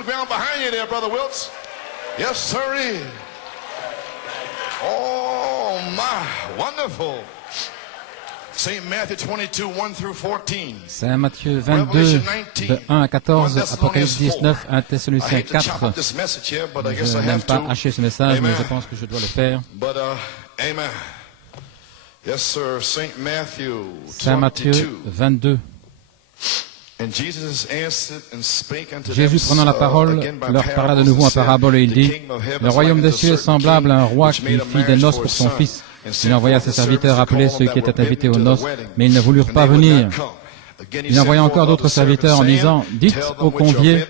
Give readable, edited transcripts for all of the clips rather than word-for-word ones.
the ground behind you there, Brother Wiltz. Yes, sirree. Oh, my. Wonderful. St. Matthew 22, 1 through 14. Saint Matthieu 22, de 1 à 14, Apocalypse 19, 1 Thessaloniciens 4. Je n'aime pas hacher ce message, mais je pense que je dois le faire. Amen. Yes, sir. Saint Matthieu 22. Jésus, prenant la parole, leur parla de nouveau en parabole et il dit, « Le royaume des cieux est semblable à un roi qui fit des noces pour son fils. Il envoya ses serviteurs appeler ceux qui étaient invités aux noces, mais ils ne voulurent pas venir. Il envoya encore d'autres serviteurs en disant, « Dites aux conviés,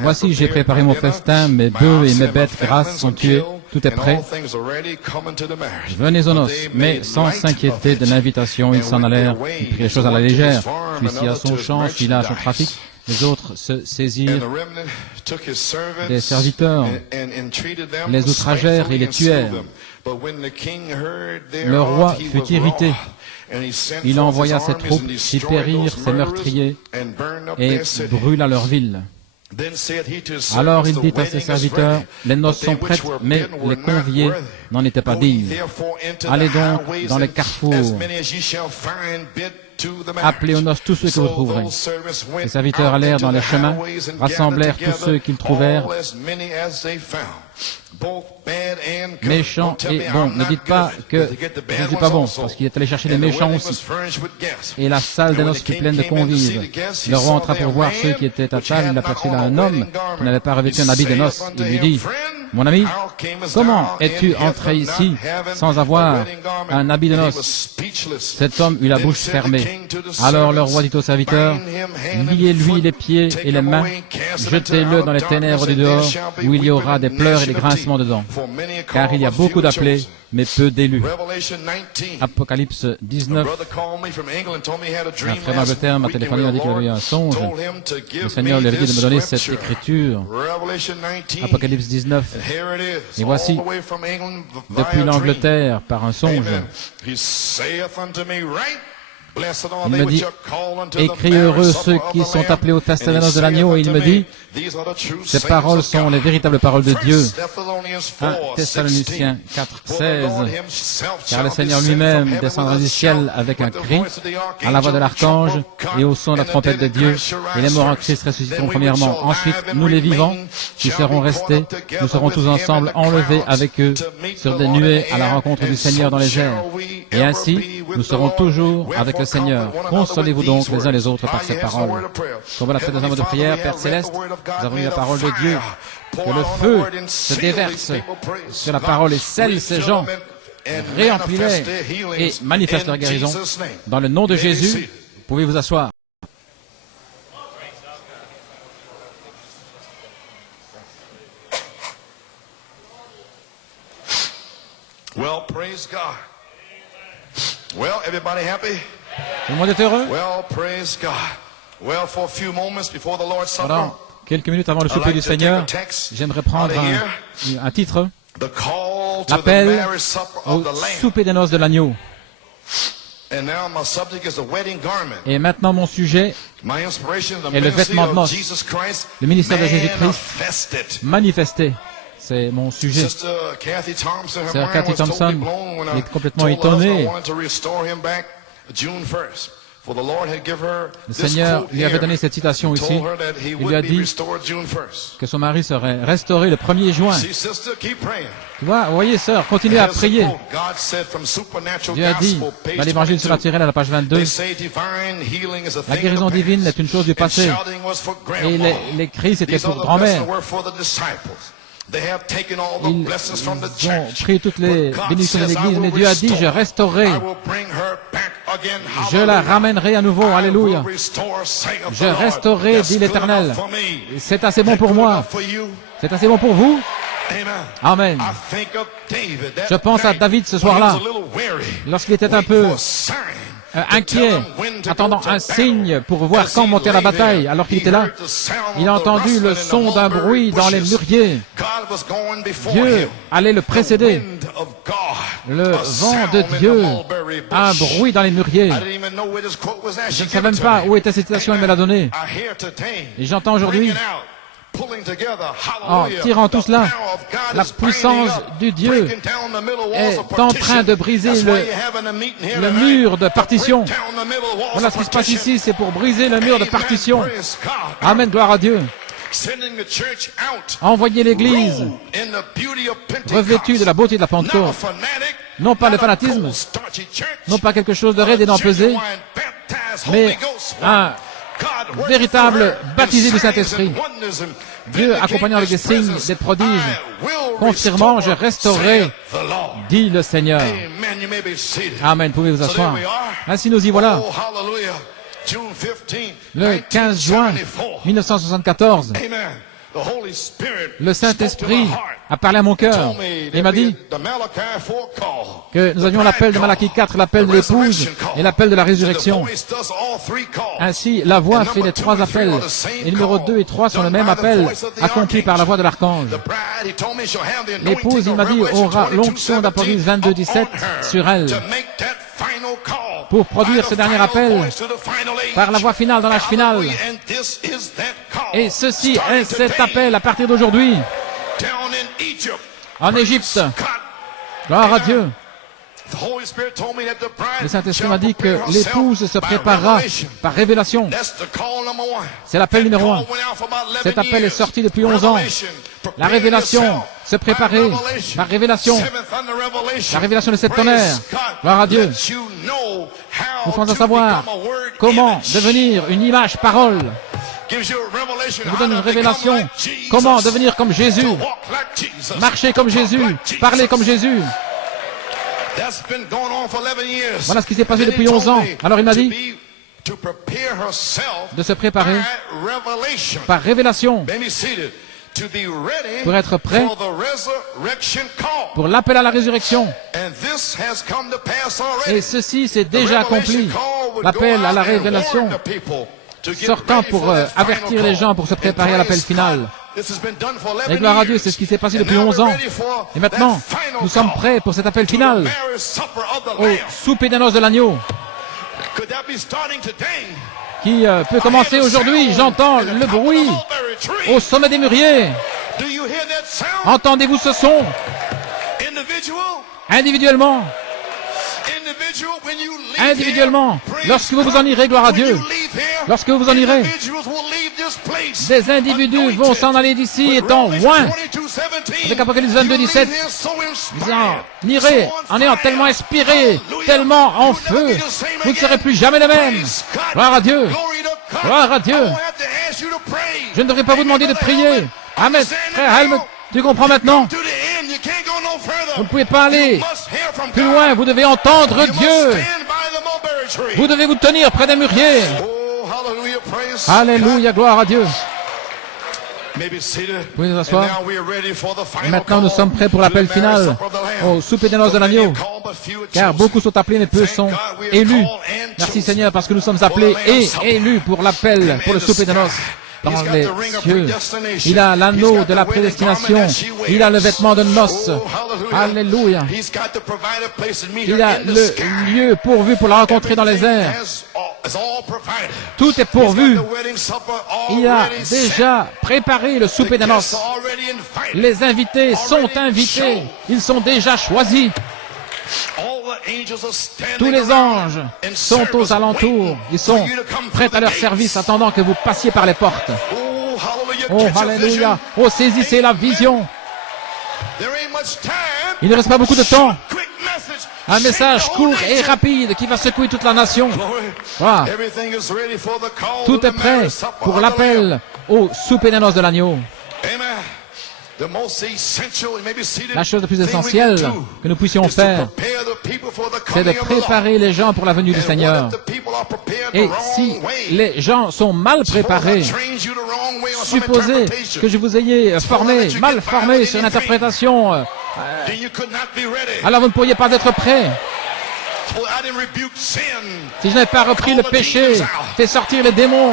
voici j'ai préparé mon festin, mes bœufs et mes bêtes grasses sont tués, tout est prêt. Venez aux noces. » Mais sans s'inquiéter de l'invitation, ils s'en allèrent, ils prirent les choses à la légère. Celui-ci a son champ, celui-là a son trafic. Les autres se saisirent des serviteurs, les outragèrent et les tuèrent. Le roi fut irrité. Il envoya ses troupes qui périrent ses meurtriers et brûla leur ville. Alors il dit à ses serviteurs, « Les noces sont prêtes, mais les conviés n'en étaient pas dignes. Allez donc dans les carrefours. Appelez aux noces tous ceux que vous trouverez. » Les serviteurs allèrent dans les chemins, rassemblèrent tous ceux qu'ils trouvèrent, méchants et bons. Ne dites pas que je ne suis pas bon, parce qu'il est allé chercher les méchants aussi. Et la salle des noces fut pleine de convives. Le roi entra pour voir ceux qui étaient à table. Il aperçut là un homme qui n'avait pas revêtu un habit de noces. Il lui dit, « Mon ami, comment es-tu entré ici sans avoir un habit de noces ?» Cet homme eut la bouche fermée. Alors le roi dit aux serviteurs, « Liez-lui les pieds et les mains, jetez-le dans les ténèbres du dehors, où il y aura des pleurs et des grincements dedans. Car il y a beaucoup d'appelés, mais peu d'élus. » Apocalypse 19. Un frère d'Angleterre m'a téléphoné et m'a dit qu'il avait eu un songe. Le Seigneur lui avait dit de me donner cette écriture. Apocalypse 19. Et voici, depuis l'Angleterre, par un songe, il me dit, écris heureux ceux qui sont appelés au festin des noces de l'agneau. Et il me dit, ces paroles sont les véritables paroles de Dieu. 1 Thessaloniciens 4, 16. Car le Seigneur lui-même descendra du ciel avec un cri, à la voix de l'archange et au son de la trompette de Dieu. Et les morts en Christ ressusciteront premièrement. Ensuite, nous les vivants, qui serons restés, nous serons tous ensemble enlevés avec eux sur des nuées à la rencontre du Seigneur dans les airs. Et ainsi, nous serons toujours avec le Seigneur. Consolez-vous donc les uns les autres par ces paroles. Comme voilà fait dans un mot de prière, Père Céleste, nous avons eu la parole de Dieu. Que le feu se déverse sur la parole et scelle ces gens, réemplis-les et manifeste leur guérison. Dans le nom de Jésus, vous pouvez vous asseoir. Well, praise God. Well, everybody happy? Tout le monde est heureux? Well, praise God. Well, for a few moments before the Lord's Supper, voilà. Quelques minutes avant le souper du Seigneur, j'aimerais prendre un titre, l'appel au souper des noces de l'agneau. Et maintenant mon sujet est le vêtement de noces, le ministère de Jésus-Christ manifesté. C'est mon sujet. Sœur Cathy Thompson est complètement étonnée. Le Seigneur lui avait donné cette citation ici. Il lui a dit que son mari serait restauré le 1er juin. Tu vois, vous voyez, sœur, continuez à prier. Dieu a dit, dans l'évangile surnaturel à la page 22, la guérison divine est une chose du passé. Et les cris, c'était pour grand-mère. Ils ont pris toutes les bénédictions de l'Église, mais Dieu a dit, je restaurerai. Je la ramènerai à nouveau, alléluia. Je restaurerai, dit l'Éternel. C'est assez bon pour moi. C'est assez bon pour vous. Amen. Je pense à David ce soir-là, lorsqu'il était un peu inquiet, attendant un signe pour voir quand monter à la bataille. Alors qu'il était là, il a entendu le son d'un bruit dans les mûriers. Dieu allait le précéder. Le vent de Dieu, un bruit dans les mûriers. Je ne savais même pas où était cette citation, il me l'a donnée. Et j'entends aujourd'hui en tirant tout cela, la puissance du Dieu est en train de briser le mur de partition. Voilà ce qui se passe ici, c'est pour briser le mur de partition. Amen, gloire à Dieu. Envoyer l'Église revêtue de la beauté de la Pentecôte. Non pas le fanatisme, non pas quelque chose de raide et d'empesé, mais un véritable baptisé du Saint-Esprit. Dieu accompagnant avec des signes, des prodiges, confirmant, je restaurerai, dit le Seigneur. Amen, pouvez vous asseoir. Ainsi nous y voilà. Le 15 juin 1974, le Saint-Esprit a parlé à mon cœur et m'a dit que nous avions l'appel de Malachie 4, l'appel de l'épouse et l'appel de la résurrection. Ainsi, la voix fait les trois appels et numéro 2 et 3 sont le même appel accompli par la voix de l'archange. L'épouse, il m'a dit, aura l'onction d'Apocalypse 22, 17 sur elle pour produire ce dernier appel par la voix finale dans l'âge final. Et ceci est cet appel à partir d'aujourd'hui en Égypte. Gloire à Dieu. Le Saint-Esprit m'a dit que l'épouse se préparera par révélation. C'est l'appel numéro 1. Cet appel est sorti depuis 11 ans. La révélation, se préparer par révélation. La révélation de cette tonnerre. Gloire à Dieu. Nous faisons savoir comment devenir une image parole. Je vous donne une révélation. Comment devenir comme Jésus. Marcher comme Jésus. Parler comme Jésus. Voilà ce qui s'est passé depuis 11 ans. Alors il m'a dit de se préparer par révélation pour être prêt pour l'appel à la résurrection. Et ceci s'est déjà accompli. L'appel à la révélation sortant pour avertir les gens pour se préparer à l'appel final. Et gloire à Dieu, c'est ce qui s'est passé depuis 11 ans. Et maintenant, nous sommes prêts pour cet appel final au souper des noces de l'agneau qui peut commencer aujourd'hui. J'entends le bruit au sommet des mûriers. Entendez-vous ce son? Individuellement. Individuellement, lorsque vous vous en irez, gloire à Dieu, lorsque vous vous en irez, des individus vont s'en aller d'ici étant loin. Avec Apocalypse 22, 17, vous en irez en ayant tellement inspiré, tellement en feu, vous ne serez plus jamais les mêmes. Gloire à Dieu, gloire à Dieu. Je ne devrais pas vous demander de prier. Amen, frère Helmut, tu comprends maintenant? Vous ne pouvez pas aller plus loin, vous devez entendre Dieu. Vous devez vous tenir près des mûriers. Alléluia, gloire à Dieu. Vous pouvez vous asseoir. Et maintenant, nous sommes prêts pour l'appel final au souper des noces de l'agneau. Car beaucoup sont appelés, mais peu sont élus. Merci Seigneur, parce que nous sommes appelés et élus pour l'appel, pour le souper des noces. Dans les cieux. Il a l'anneau de la prédestination. Il a le vêtement de noces. Alléluia. Il a le lieu pourvu pour la rencontrer dans les airs. Tout est pourvu. Il a déjà préparé le souper des noces. Les invités sont invités. Ils sont déjà choisis. Tous les anges sont aux alentours. Ils sont prêts à leur service, attendant que vous passiez par les portes. Oh, alléluia. Oh, saisissez la vision. Il ne reste pas beaucoup de temps. Un message court et rapide qui va secouer toute la nation. Voilà. Tout est prêt pour l'appel au souper des noces de l'agneau. La chose la plus essentielle que nous puissions faire, c'est de préparer les gens pour la venue du Seigneur. Et si les gens sont mal préparés, supposez que je vous ayez mal formé sur une interprétation, alors vous ne pourriez pas être prêts. Si je n'avais pas repris le péché, fait sortir les démons,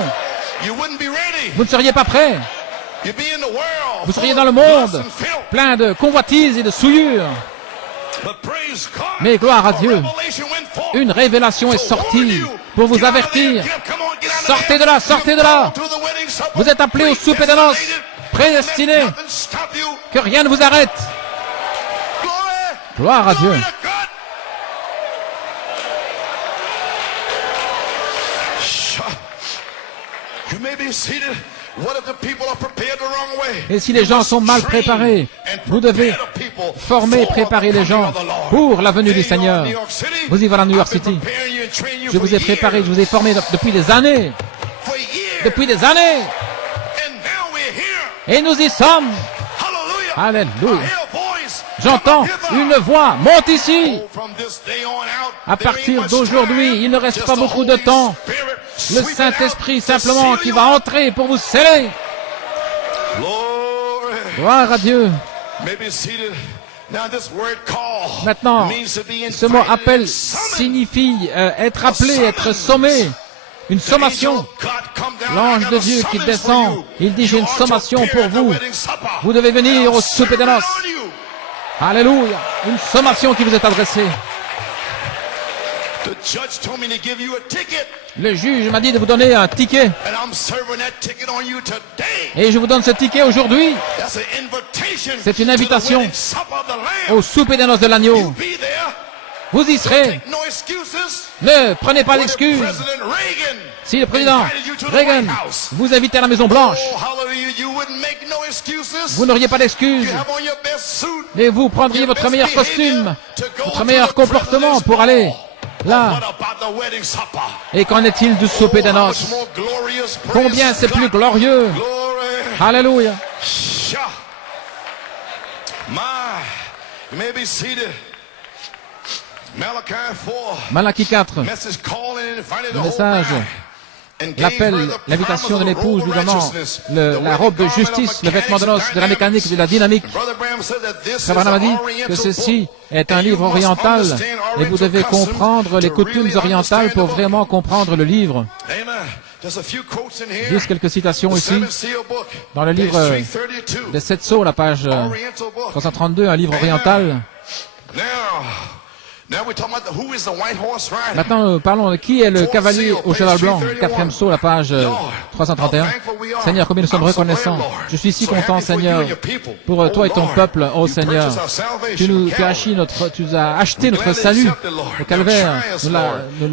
vous ne seriez pas prêts. Vous seriez dans le monde, plein de convoitises et de souillures. Mais gloire à Dieu, une révélation est sortie pour vous avertir. Sortez de là, sortez de là. Vous êtes appelés au souper des noces. prédestiné. Que rien ne vous arrête. Gloire à Dieu. Et si les gens sont mal préparés, vous devez former et préparer les gens pour la venue du Seigneur. Vous y voilà à New York City. Je vous ai préparé, je vous ai formé depuis des années. Depuis des années. Et nous y sommes. Alléluia. J'entends une voix. Monte ici. À partir d'aujourd'hui, il ne reste pas beaucoup de temps. Le Saint-Esprit simplement qui va entrer pour vous sceller. Gloire à Dieu. Maintenant, ce mot appel signifie être appelé, être sommé. Une sommation. L'ange de Dieu qui descend, il dit j'ai une sommation pour vous. Vous devez venir au souper des noces. Alléluia. Une sommation qui vous est adressée. Le juge m'a dit de vous donner un ticket. Et je vous donne ce ticket aujourd'hui. C'est une invitation au souper des noces de l'agneau. Vous y serez. Ne prenez pas d'excuses. Si le président Reagan vous invite à la Maison Blanche, vous n'auriez pas d'excuses. Et vous prendriez votre meilleur costume, votre meilleur comportement pour aller là. Et qu'en est-il du souper des noces? Combien c'est plus glorieux. Alléluia. Malachi 4, le message, l'appel, l'invitation de l'épouse lui donnant la robe de justice, le vêtement de noces, de la mécanique, de la dynamique. Frère Branham a dit que ceci est un livre oriental et vous devez comprendre les coutumes orientales pour vraiment comprendre le livre. Juste quelques citations ici. Dans le livre des 7 sceaux, la page 332, un livre oriental. Maintenant, parlons de qui est le cavalier au cheval blanc. Quatrième saut, la page 331. Seigneur, combien nous sommes reconnaissants. Je suis si content, Seigneur, pour toi et ton peuple, ô Seigneur. Tu as acheté notre salut au calvaire. Nous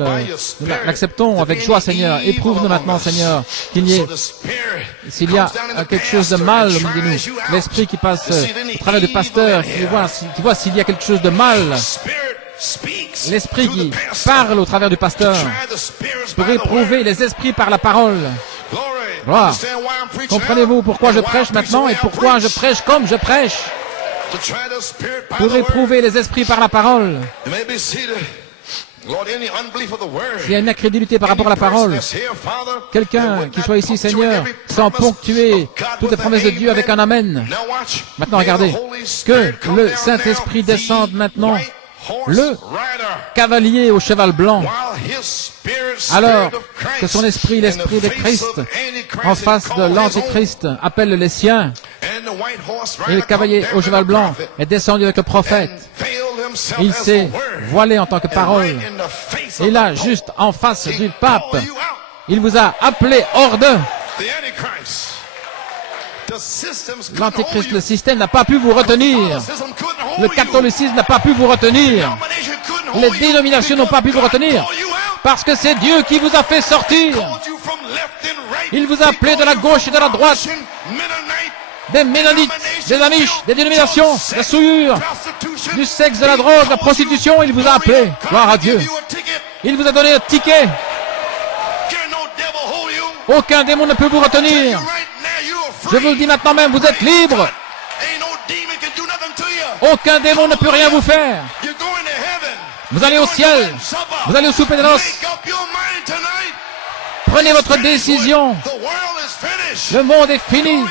l'acceptons avec joie, Seigneur. Éprouve-nous maintenant, Seigneur, s'il y a quelque chose de mal au milieu de nous. L'esprit qui passe au travers du pasteur, qui voit s'il y a quelque chose de mal. L'esprit qui parle au travers du pasteur pour éprouver les esprits par la parole. Gloire. Comprenez-vous pourquoi je prêche maintenant et pourquoi je prêche comme je prêche? Pour éprouver les esprits par la parole. S'il y a une incrédulité par rapport à la parole, quelqu'un qui soit ici, Seigneur, sans ponctuer toutes les promesses de Dieu avec un amen. Maintenant, regardez, que le Saint-Esprit descende maintenant. Le cavalier au cheval blanc, alors que son esprit, l'esprit de Christ, en face de l'Antichrist, appelle les siens, et le cavalier au cheval blanc est descendu avec le prophète. Il s'est voilé en tant que parole. Et là, juste en face du pape, il vous a appelé hors d'eux. L'Antichrist, le système n'a pas pu vous retenir. Le catholicisme n'a pas pu vous retenir. Les dénominations n'ont pas pu vous retenir. Parce que c'est Dieu qui vous a fait sortir. Il vous a appelé de la gauche et de la droite. Des Ménonites, des Amish, des dénominations, de la souillure, du sexe, de la drogue, de la prostitution. Il vous a appelé. Gloire à Dieu. Il vous a donné un ticket. Aucun démon ne peut vous retenir. Je vous le dis maintenant même, vous êtes libre. Aucun démon ne peut rien vous faire. Vous allez au ciel. Vous allez au souper des noces. Prenez votre décision. Le monde est fini.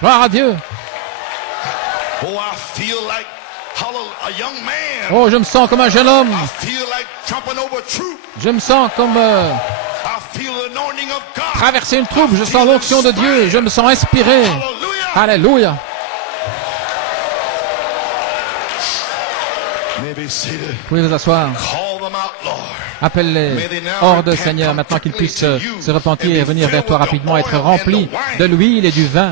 Gloire à Dieu. Oh, je me sens comme un jeune homme. Je me sens comme traverser une troupe. Je sens l'onction de Dieu. Je me sens inspiré. Alléluia. Vous pouvez vous asseoir. Appelle-les hors de Seigneur, maintenant qu'ils puissent se repentir et venir vers toi rapidement, être remplis de l'huile et du vin.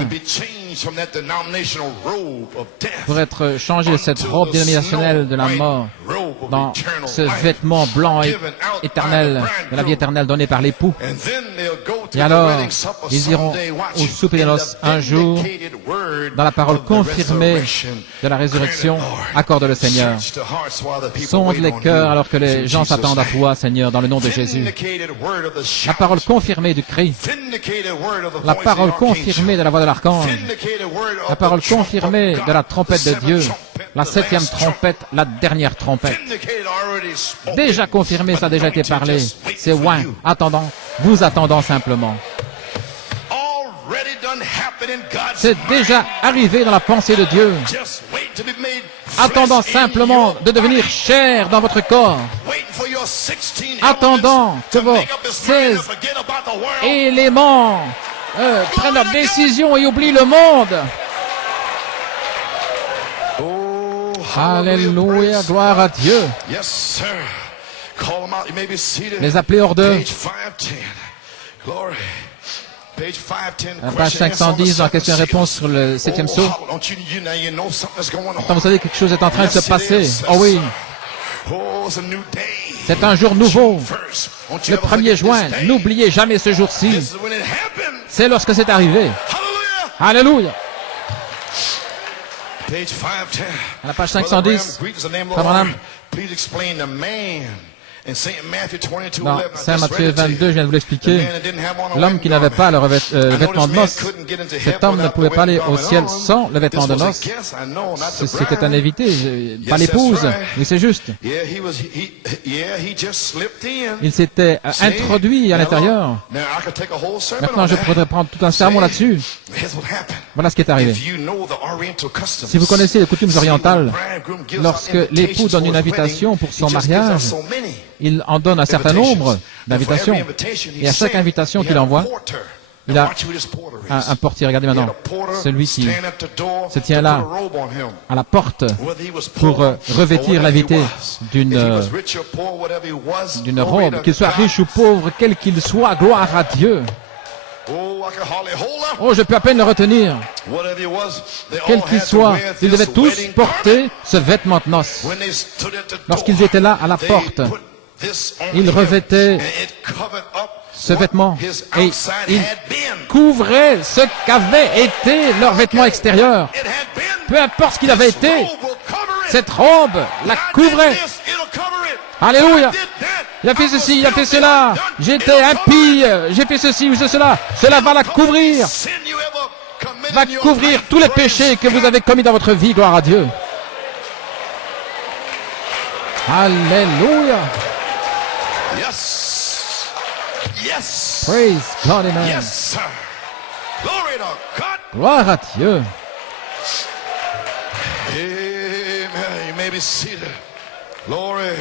pour être changé de cette robe dénominationnelle de la mort dans ce vêtement blanc et éternel de la vie éternelle donnée par l'époux. Et alors, ils iront au souper des noces un jour dans la parole confirmée de la résurrection. Accorde le Seigneur. Sonde les cœurs alors que les gens s'attendent à toi, Seigneur, dans le nom de Jésus. La parole confirmée du cri. La parole confirmée de la voix de l'archange. La parole confirmée de la trompette de Dieu. La 7e trompette, la dernière trompette. Déjà confirmé, ça a déjà été parlé. C'est ouin. Attendant. Vous attendant simplement. C'est déjà arrivé dans la pensée de Dieu. Attendant simplement de devenir chair dans votre corps. Attendant que vos 16 éléments prennent leur décision et oublient le monde. Alléluia, gloire à Dieu. Les appeler hors d'eux. Page 510, dans question-réponse sur le 7e saut. Quand vous savez que quelque chose est en train de se passer. Oh oui. C'est un jour nouveau. Le 1er juin. N'oubliez jamais ce jour-ci. C'est lorsque c'est arrivé. Alléluia. À la page 510, dans Saint Matthieu 22, je viens de vous l'expliquer, l'homme qui n'avait pas le vêtement de noces, cet homme ne pouvait pas aller au ciel sans le vêtement de noces. C'était un invité, pas l'épouse, mais c'est juste. Il s'était introduit à l'intérieur. Maintenant, je pourrais prendre tout un sermon là-dessus. Voilà ce qui est arrivé. Si vous connaissez les coutumes orientales, lorsque l'époux donne une invitation pour son mariage, il en donne un certain nombre d'invitations. Et à chaque invitation qu'il envoie, il a un portier. Regardez maintenant, celui qui se tient là, à la porte, pour revêtir l'invité d'une robe, qu'il soit riche ou pauvre, quel qu'il soit, gloire à Dieu. Oh, je peux à peine le retenir. Quel qu'il soit, ils devaient tous porter ce vêtement de noces. Lorsqu'ils étaient là à la porte, ils revêtaient ce vêtement et ils couvraient ce qu'avait été leur vêtement extérieur. Peu importe ce qu'il avait été, cette robe la couvrait. Alléluia. Il a fait ceci, il a fait cela. J'étais impie, j'ai fait ceci ou cela. Cela va la couvrir. Va couvrir tous les péchés que vous avez commis dans votre vie. Gloire à Dieu. Alléluia. Yes. Yes. Praise God, amen. Yes, sir. Glory to God. Gloire à Dieu. Amen. You may be seated. Glory.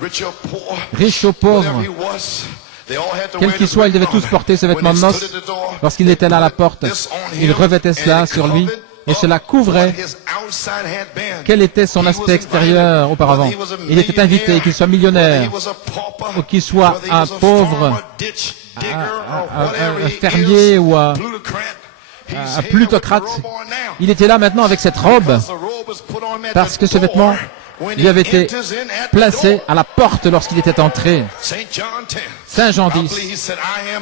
Rich or poor. Riche ou pauvre. Quel qu'il soit, ils devaient tous porter ce vêtement de noces. Lorsqu'il était là à la porte, il revêtait cela sur lui et cela couvrait quel était son aspect extérieur auparavant. Il était invité, qu'il soit millionnaire ou qu'il soit un pauvre, un fermier ou un plutocrate. Il était là maintenant avec cette robe parce que ce vêtement lui avait été placé à la porte lorsqu'il était entré. Saint Jean 10,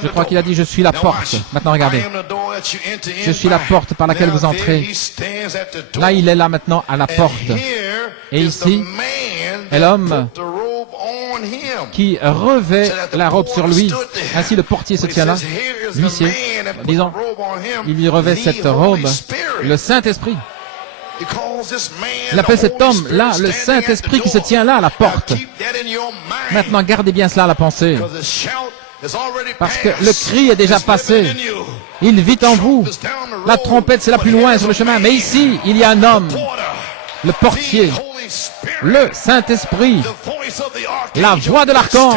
je crois qu'il a dit « Je suis la porte ». Maintenant, regardez. Je suis la porte par laquelle vous entrez. Là, il est là maintenant à la porte. Et ici est l'homme qui revêt la robe sur lui. Ainsi, le portier se tient là, l'huissier, disons, il lui revêt cette robe, le Saint-Esprit. Il appelle cet homme-là le Saint-Esprit qui se tient là à la porte. Maintenant, gardez bien cela à la pensée. Parce que le cri est déjà passé. Il vit en vous. La trompette, c'est la plus loin sur le chemin. Mais ici, il y a un homme, le portier, le Saint-Esprit, la voix de l'archange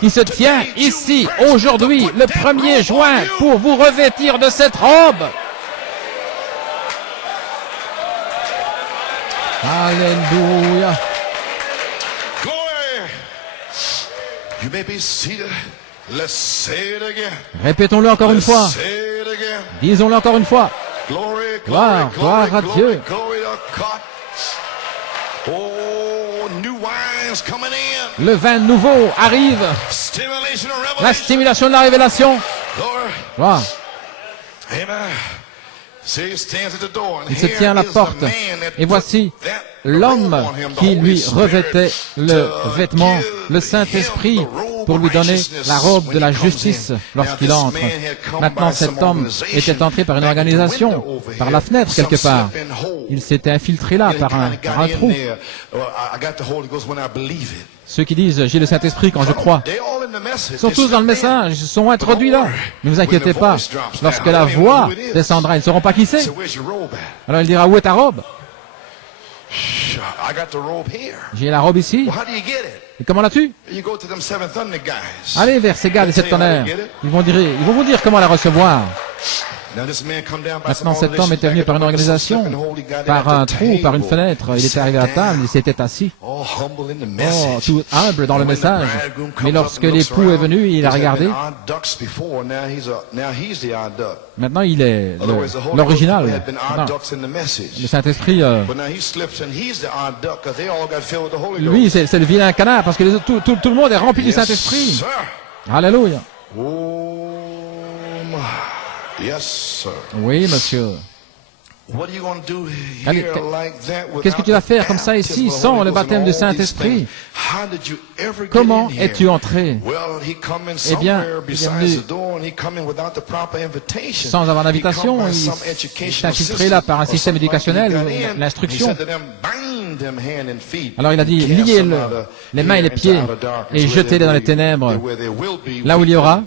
qui se tient ici, aujourd'hui, le 1er juin, pour vous revêtir de cette robe. Alléluia. Répétons-le encore une fois. Disons-le encore une fois. Gloire, gloire à Dieu. Le vin nouveau arrive. La stimulation de la révélation. Gloire. Il se tient à la porte. Et voici l'homme qui lui revêtait le vêtement, le Saint-Esprit, pour lui donner la robe de la justice lorsqu'il entre. Maintenant, cet homme était entré par une organisation, par la fenêtre quelque part. Il s'était infiltré là par un trou. Ceux qui disent « j'ai le Saint-Esprit quand je crois », sont tous dans le message, ils se sont introduits là. Ne vous inquiétez pas, lorsque la voix descendra, ils ne sauront pas qui c'est. Alors il dira « où est ta robe ?» J'ai la robe ici. Et comment l'as-tu? Allez vers ces gars des sept tonnerres. Ils vont vous dire comment la recevoir. Maintenant, cet homme était venu par une organisation, par un trou, par une fenêtre. Il était arrivé à la table, il s'était assis. Oh, tout humble dans le message. Mais lorsque l'époux est venu, il a regardé. Maintenant, il est l'original. Le Saint-Esprit, lui, c'est le vilain canard, parce que tout le monde est rempli du Saint-Esprit. Alléluia. Oui, monsieur. Qu'est-ce que tu vas faire comme ça ici, sans le baptême du Saint-Esprit? Comment es-tu entré? Eh bien, il est venu sans avoir d'invitation. Il s'est infiltré là par un système éducationnel, l'instruction. Alors il a dit, liez les mains et les pieds et jetez-les dans les ténèbres, là où il y aura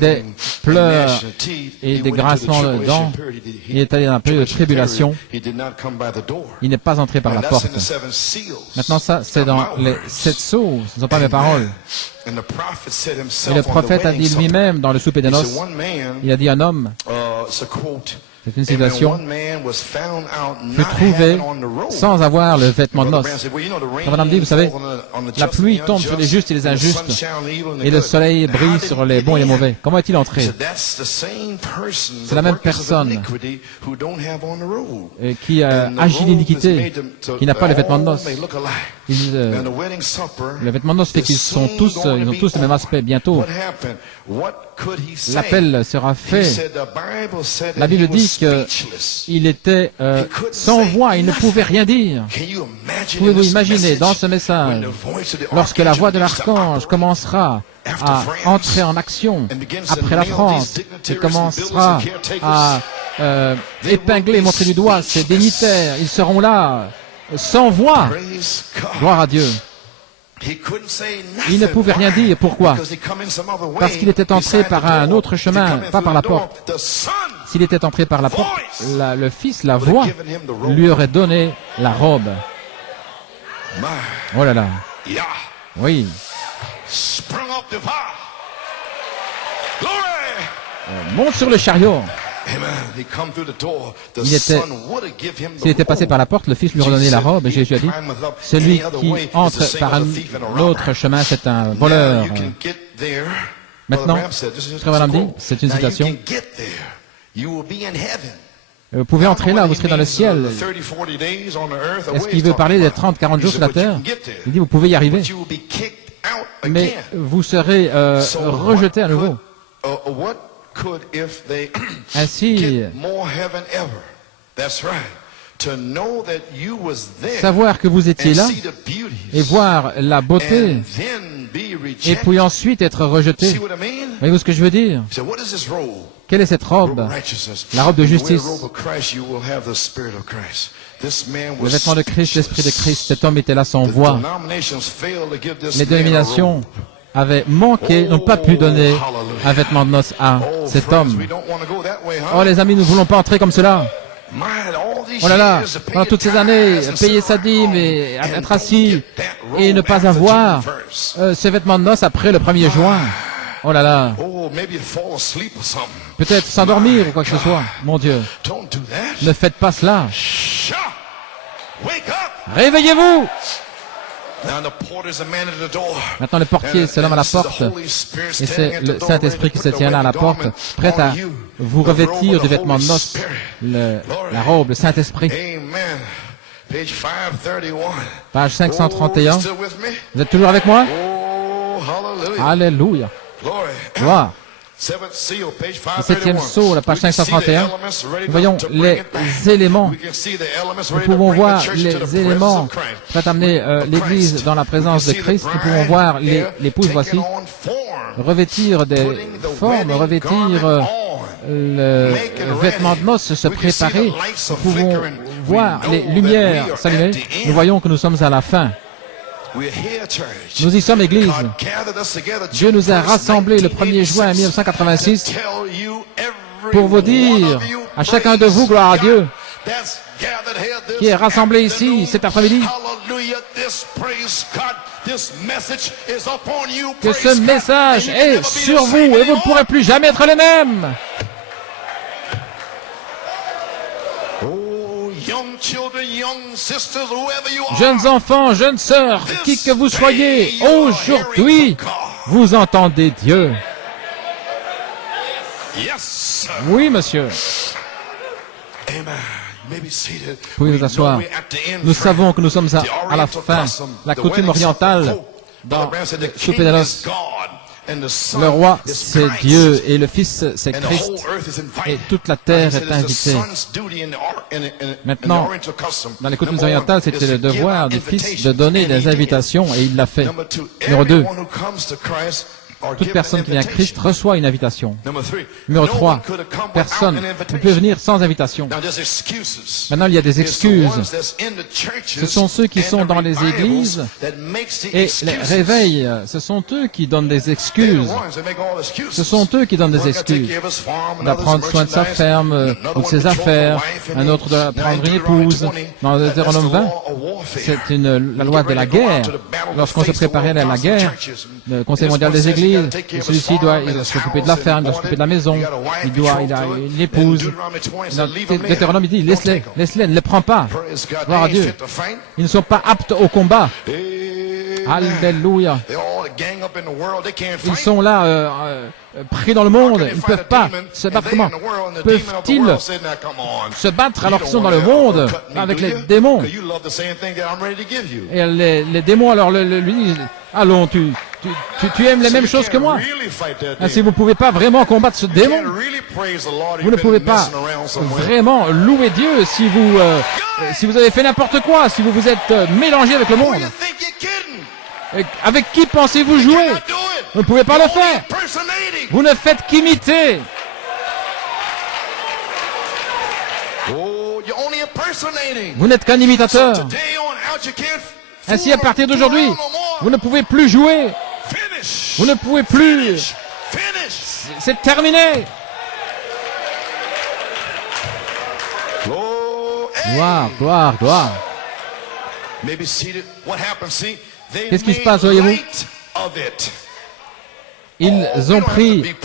des pleurs et des grincements de dents. Il est allé dans un peu de tribulation. Il n'est pas entré par la porte. Maintenant, ça, c'est dans les 7 sceaux. Ce ne sont pas mes paroles. Et le prophète a dit lui-même dans le souper des noces, il a dit un homme, c'est une citation, fut trouvé sans avoir le vêtement de noces. Madame dit, vous savez, la pluie tombe sur les justes et les injustes, et le soleil brille sur les bons et les mauvais. Comment est-il entré? C'est la même personne qui agit l'iniquité, qui n'a pas le vêtement de noces. Le vêtement de noces fait qu'ils ont tous le même aspect. Bientôt, l'appel sera fait. La Bible dit qu'il était sans voix, il ne pouvait rien dire. Pouvez-vous imaginer dans ce message, lorsque la voix de l'archange commencera à entrer en action après la France, et commencera à épingler, montrer du doigt ses dignitaires, ils seront là, sans voix. Gloire à Dieu. Il ne pouvait rien dire. Pourquoi? Parce qu'il était entré par un autre chemin, pas par la porte. S'il était entré par la porte, le Fils, la voix, lui aurait donné la robe. Oh là là. Oui. Monte sur le chariot. S'il était passé par la porte, le Fils lui redonnait la robe, et Jésus a dit, celui qui entre par un autre chemin, c'est un voleur. Maintenant, Frère Branham dit, c'est une citation, vous pouvez entrer là, vous serez dans le ciel. Est-ce qu'il veut parler des 30-40 jours sur la terre? Il dit, vous pouvez y arriver, mais vous serez rejeté à nouveau. Ainsi, savoir que vous étiez là et voir la beauté et puis ensuite être rejeté. Voyez-vous ce que je veux dire? Quelle est cette robe? La robe de justice. Le vêtement de Christ, l'esprit de Christ. Cet homme était là sans voix. Les dénominations avaient manqué, n'ont pas pu donner un vêtement de noces à cet homme. Oh les amis, nous ne voulons pas entrer comme cela. Oh là là, pendant toutes ces années, payer sa dîme et être assis et ne pas avoir ce vêtement de noces après le 1er juin. Oh là là. Peut-être s'endormir ou quoi que ce soit. Mon Dieu, ne faites pas cela. Réveillez-vous. Maintenant, le portier c'est l'homme à la porte, et c'est le Saint-Esprit qui se tient là à la porte, prêt à vous revêtir du vêtement de noces, la robe, le Saint-Esprit. Page 531. Vous êtes toujours avec moi? Alléluia. Gloire. Le septième sceau, la page 531. Nous voyons les éléments. Nous pouvons voir les éléments prêts à amener l'Église dans la présence de Christ. Nous pouvons voir l'épouse, voici, revêtir des formes, revêtir le vêtement de noces, se préparer. Nous pouvons voir les lumières s'allumer. Nous voyons que nous sommes à la fin. Nous y sommes, Église. Dieu nous a rassemblés le 1er juin 1986 pour vous dire, à chacun de vous, gloire à Dieu, qui est rassemblé ici cet après-midi, que ce message est sur vous et vous ne pourrez plus jamais être les mêmes. Jeunes enfants, jeunes sœurs, qui que vous soyez, aujourd'hui, vous entendez Dieu. Oui, monsieur. Vous pouvez vous asseoir. Nous savons que nous sommes à la fin. La coutume orientale, dans le souper de noces, le roi, c'est Dieu, et le Fils, c'est Christ, et toute la terre est invitée. Maintenant, dans les coutumes orientales, c'était le devoir du Fils de donner des invitations, et il l'a fait. Numéro 2, toute personne qui vient à Christ reçoit une invitation. Numéro 3, personne ne peut venir sans invitation. Maintenant, il y a des excuses. Ce sont ceux qui sont dans les églises et les réveils. Ce sont eux qui donnent des excuses. Ce sont eux qui donnent des excuses. D'apprendre soin de sa ferme ou de ses affaires. Un autre de prendre une épouse. Dans Deutéronome 20, c'est la loi de la guerre. Lorsqu'on se préparait à la guerre, le Conseil mondial des églises, celui-ci doit s'occuper de la ferme, il doit s'occuper de la maison, il a une épouse. Deutéronome dit, laisse-les, ne les prends pas. Gloire à Dieu. Ils ne sont pas aptes au combat. Alléluia. Ils sont là, pris dans le monde. Ils ne peuvent pas se battre. Comment peuvent-ils se battre alors qu'ils sont dans le monde avec les démons? Et les démons alors lui disent, allons, tu aimes les mêmes choses que moi. Si vous ne pouvez pas vraiment combattre ce démon, vous ne pouvez pas vraiment louer Dieu si vous avez fait n'importe quoi, si vous vous êtes mélangé avec le monde. Et avec qui pensez-vous jouer? Vous ne pouvez pas le faire. Vous ne faites qu'imiter. Vous n'êtes qu'un imitateur. Ainsi, à partir d'aujourd'hui, vous ne pouvez plus jouer. Vous ne pouvez plus. C'est terminé. Gloire, gloire, gloire. Qu'est-ce qui se passe, voyez-vous? Ils ont pris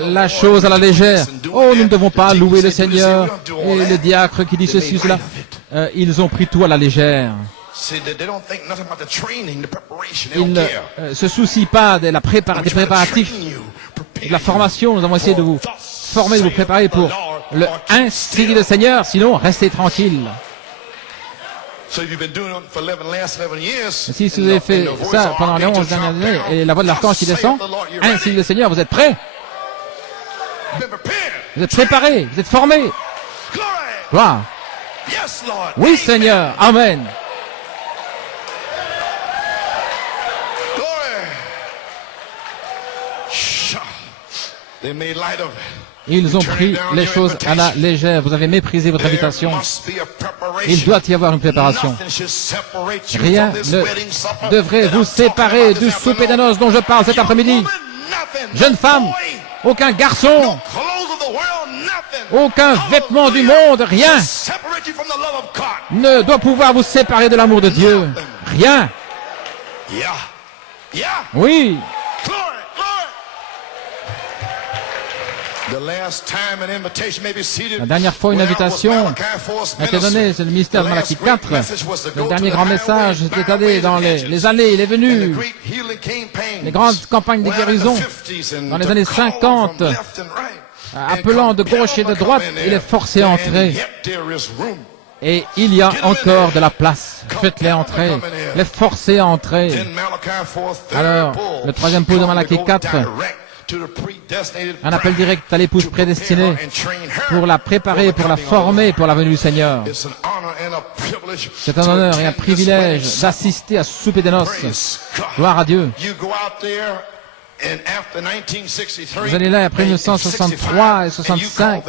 la chose à la légère. Oh, nous ne devons pas louer le Seigneur. Et le diacre qui dit ceci, cela. Ils ont pris tout à la légère. Ils ne se soucient pas des préparatifs, de la formation. Nous avons essayé de vous former, de vous préparer pour le ainsi dit le Seigneur. Sinon, restez tranquille. Si vous avez fait ça pendant les 11 dernières années et la voix de l'archange qui descend, ainsi dit le Seigneur, vous êtes prêts? Vous êtes préparés, vous êtes formés. Gloire. Oui, Seigneur. Amen. Ils ont pris les choses à la légère. Vous avez méprisé votre invitation. Il doit y avoir une préparation. Rien ne devrait vous séparer du souper des noces dont je parle cet après-midi. Jeune femme, aucun garçon, aucun vêtement du monde, rien ne doit pouvoir vous séparer de l'amour de Dieu. Rien. Oui. La dernière fois, une invitation a été donnée, c'est le ministère de Malachie 4. Le dernier grand message s'était allé dans les allées, les venues, les grandes campagnes de guérison dans les années 50, appelant de gauche et de droite, il est forcé à entrer. Et il y a encore de la place. Faites-les entrer. Les forcer à entrer. Alors, le troisième pouls de Malachie 4, un appel direct à l'épouse prédestinée pour la préparer, pour la former pour la venue du Seigneur. C'est un honneur et un privilège d'assister à ce souper des noces. Gloire à Dieu. Vous allez là après 1963 et 65.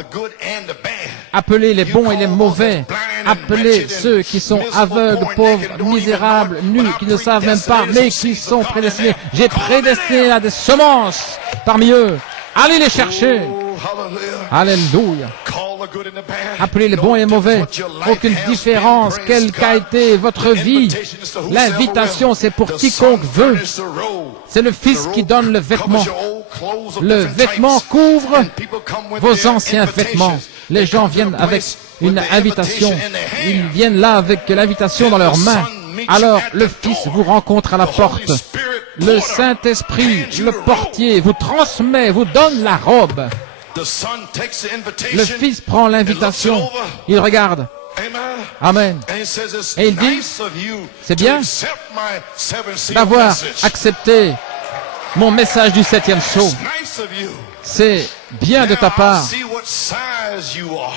Appelez les bons et les mauvais. Appelez ceux qui sont aveugles, pauvres, misérables, nus, qui ne savent même pas, mais qui sont prédestinés. J'ai prédestiné à des semences parmi eux. Allez les chercher. Alléluia. Appelez les bons et les mauvais. Aucune différence, quelle qu'a été votre vie. L'invitation, c'est pour quiconque veut. C'est le Fils qui donne le vêtement. Le vêtement couvre vos anciens vêtements. Les gens viennent avec une invitation. Ils viennent là avec l'invitation dans leurs mains. Alors le Fils vous rencontre à la porte. Le Saint-Esprit, le portier, vous transmet, vous donne la robe. Le Fils prend l'invitation. Il regarde. Amen. Et il dit, c'est bien d'avoir accepté mon message du 7e sceau. C'est bien de ta part.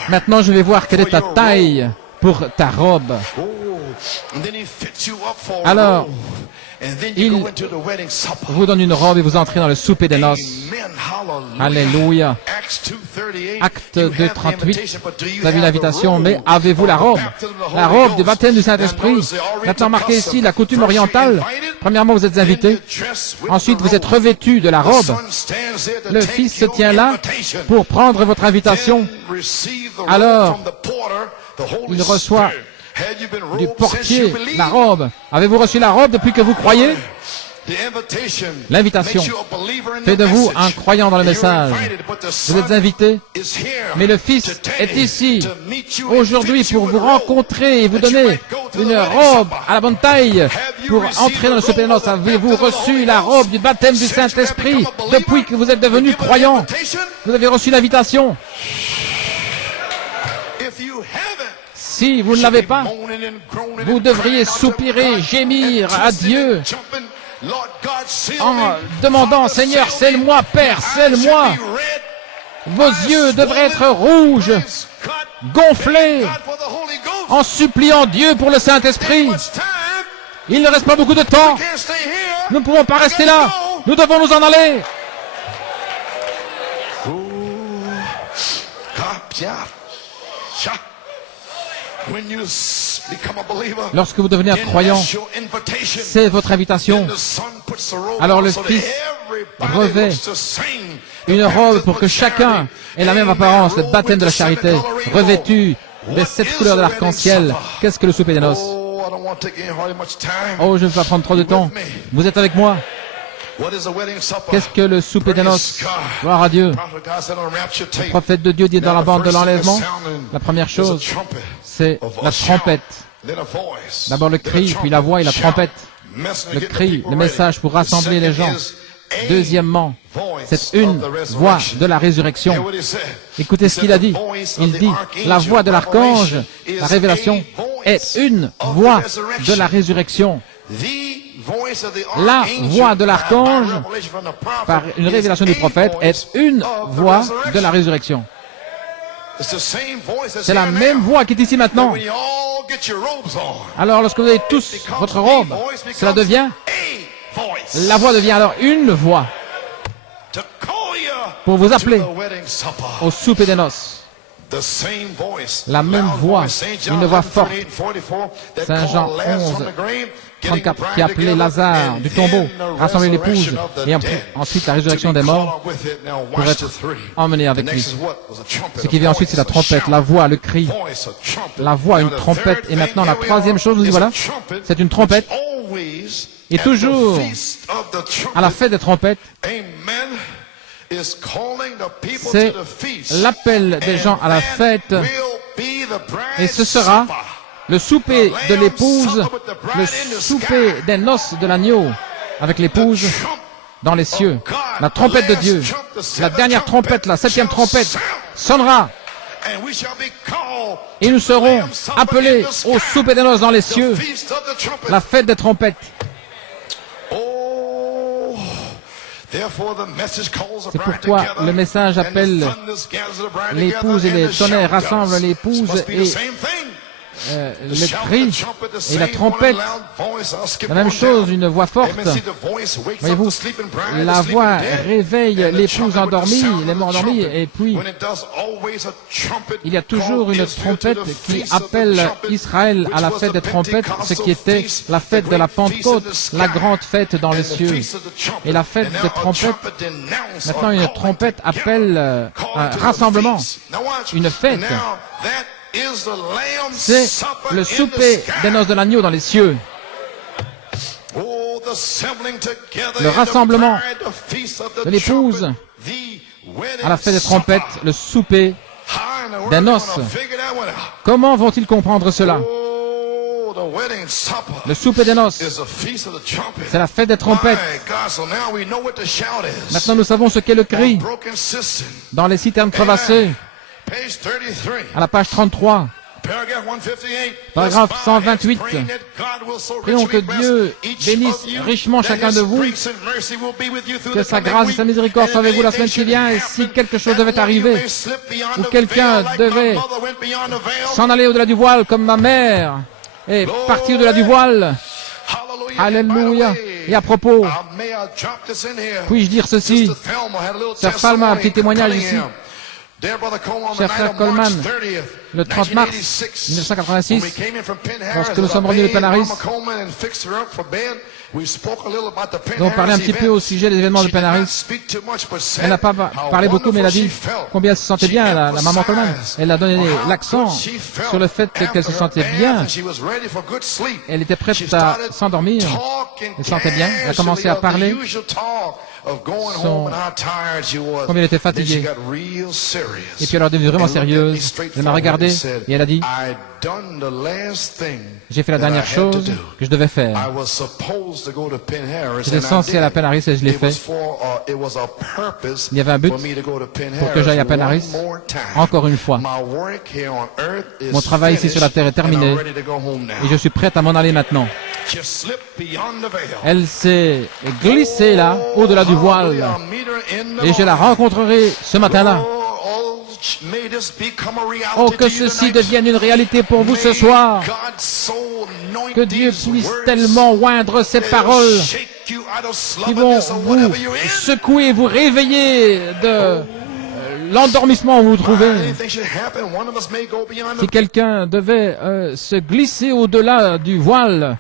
Maintenant, je vais voir quelle est ta taille pour ta robe. Alors, il vous donne une robe et vous entrez dans le souper des noces. Alléluia. Acte 2:38. Vous avez l'invitation, mais avez-vous la robe? La robe du baptême du Saint-Esprit. Maintenant, marquez ici la coutume orientale. Premièrement, vous êtes invité. Ensuite, vous êtes revêtu de la robe. Le Fils se tient là pour prendre votre invitation. Alors, il reçoit du portier la robe. Avez-vous reçu la robe depuis que vous croyez? L'invitation fait de vous un croyant dans le message. Vous êtes invité, mais le Fils est ici aujourd'hui pour vous rencontrer et vous donner une robe à la bonne taille pour entrer dans le souper des noces. Avez-vous reçu la robe du baptême du Saint-Esprit depuis que vous êtes devenu croyant? Vous avez reçu l'invitation. Si vous ne l'avez pas, vous devriez soupirer, gémir à Dieu en demandant, Seigneur, scelle-moi, Père, scelle-moi. Vos yeux devraient être rouges, gonflés, en suppliant Dieu pour le Saint-Esprit. Il ne reste pas beaucoup de temps. Nous ne pouvons pas rester là. Nous devons nous en aller. Lorsque vous devenez un croyant, c'est votre invitation. Alors le Fils revêt une robe pour que chacun ait la même apparence, le baptême de la charité, revêtu des 7 couleurs de l'arc-en-ciel. Qu'est-ce que le souper des noces? Oh, je ne vais pas prendre trop de temps. Vous êtes avec moi? Qu'est-ce que le souper des noces? Gloire à Dieu. Le prophète de Dieu dit dans la bande de l'enlèvement, la première chose, c'est la trompette. D'abord le cri, puis la voix et la trompette. Le cri, le message pour rassembler les gens. Deuxièmement, c'est une voix de la résurrection. Écoutez ce qu'il a dit. Il dit, la voix de l'archange, la révélation, est une voix de la résurrection. La voix de l'archange, par une révélation du prophète, est une voix de la résurrection. C'est la même voix qui est ici maintenant. Alors, lorsque vous avez tous votre robe, cela devient, la voix devient alors une voix pour vous appeler au souper des noces. La même voix, une voix forte. Saint Jean 11, 34, qui appelait Lazare du tombeau, rassembler l'épouse, et ensuite la résurrection des morts pour être emmené avec lui. Ce qui vient ensuite, c'est la trompette, la voix, le cri. La voix, une trompette. Et maintenant, la troisième chose, vous dites, voilà, c'est une trompette. Et toujours, à la fête des trompettes, c'est l'appel des gens à la fête, et ce sera le souper de l'épouse, le souper des noces de l'agneau avec l'épouse dans les cieux. La trompette de Dieu, la dernière trompette, la 7e trompette sonnera. Et nous serons appelés au souper des noces dans les cieux, la fête des trompettes. C'est pourquoi le message appelle l'épouse et les tonnerres rassemblent l'épouse et le cri et la trompette, la même chose, une voix forte. Voyez-vous, la voix réveille l'épouse endormie, les morts endormis, et puis il y a toujours une trompette qui appelle Israël à la fête des trompettes, ce qui était la fête de la Pentecôte, la grande fête dans les cieux. Et la fête des trompettes, maintenant une trompette appelle un rassemblement, une fête. C'est le souper des noces de l'agneau dans les cieux. Le rassemblement de l'épouse à la fête des trompettes, le souper des noces. Comment vont-ils comprendre cela? Le souper des noces, c'est la fête des trompettes. Maintenant nous savons ce qu'est le cri dans les citernes crevassées. À la page 33, paragraphe 128, prions que Dieu bénisse richement chacun de vous, que sa grâce et sa miséricorde soient avec vous la semaine qui vient, et si quelque chose devait arriver, ou quelqu'un devait s'en aller au-delà du voile, comme ma mère est partie au-delà du voile, alléluia. Et à propos, puis-je dire ceci? Sœur Falma, un petit témoignage ici. Cher frère Coleman, le 30 mars 1986, lorsque nous sommes revenus de Penaris, nous avons parlé un petit peu au sujet des événements de Penaris. Elle n'a pas parlé beaucoup, mais elle a dit combien elle se sentait bien, la maman Coleman. Elle a donné l'accent sur le fait qu'elle se sentait bien. Elle était prête à s'endormir. Elle se sentait bien. Elle a commencé à parler. Combien elle était fatiguée. Et puis elle est devenue vraiment sérieuse. Elle m'a regardé et elle a dit, j'ai fait la dernière chose que je devais faire. J'étais censé aller à Penaris et je l'ai fait. Il y avait un but pour que j'aille à Penaris encore une fois. Mon travail ici sur la terre est terminé et je suis prête à m'en aller maintenant. Elle s'est glissée là, au-delà du voile, et je la rencontrerai ce matin-là. Oh, que ceci devienne une réalité pour vous ce soir. Que Dieu puisse tellement oindre ces paroles qui vont vous secouer, vous réveiller de l'endormissement où vous vous trouvez. Si quelqu'un devait se glisser au-delà du voile,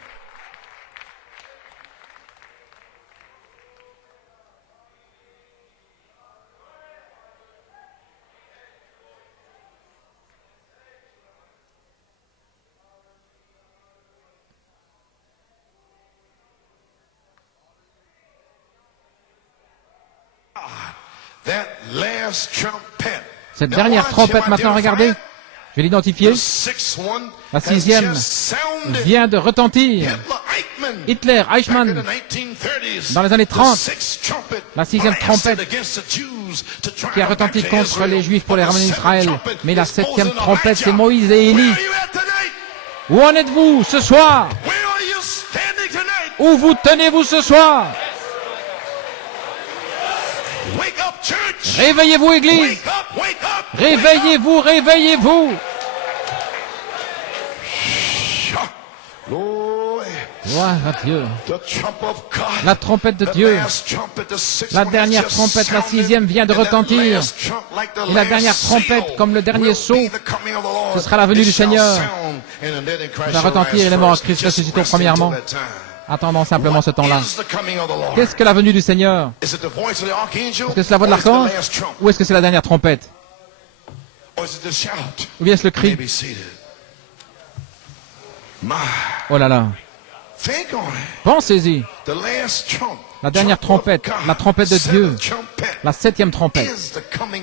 cette dernière trompette, maintenant, regardez, je vais l'identifier. La 6e vient de retentir. Hitler, Eichmann, dans les années 30, la 6e trompette qui a retenti contre les Juifs pour les ramener en Israël. Mais la 7e trompette, c'est Moïse et Élie. Où en êtes-vous ce soir? Où vous tenez-vous ce soir? Réveillez-vous, Église! Réveillez-vous, réveillez-vous! Gloire à Dieu. La trompette de Dieu. La dernière trompette, la 6e, vient de retentir. Et la dernière trompette, comme le dernier sceau, ce sera la venue du Seigneur. Elle va retentir et les morts en Christ ressusciteront premièrement. Attendons simplement ce temps-là. Qu'est-ce que la venue du Seigneur? Est-ce que c'est la voix de l'archange? Ou est-ce que c'est la dernière trompette? Ou bien est-ce le cri? Oh là là. Pensez-y. La dernière trompette, la trompette de Dieu, la 7e trompette,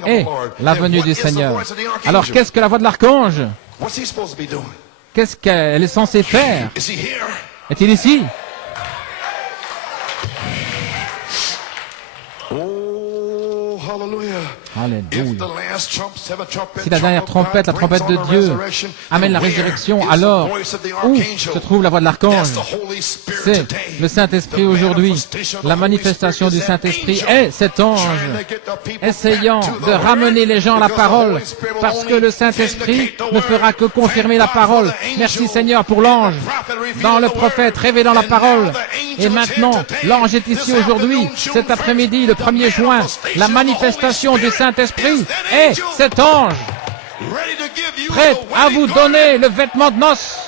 est la venue du Seigneur. Alors qu'est-ce que la voix de l'archange? Qu'est-ce qu'elle est censée faire? Est-il ici? Alléluia. Si la dernière trompette, la trompette de Dieu, amène la résurrection, alors où se trouve la voix de l'archange? C'est le Saint-Esprit aujourd'hui. La manifestation du Saint-Esprit est cet ange essayant de ramener les gens à la parole, parce que le Saint-Esprit ne fera que confirmer la parole. Merci Seigneur pour l'ange, dans le prophète révélant la parole. Et maintenant, l'ange est ici aujourd'hui, cet après-midi, le 1er juin, la manifestation du Saint-Esprit est cet ange, prêt à vous donner le vêtement de noces.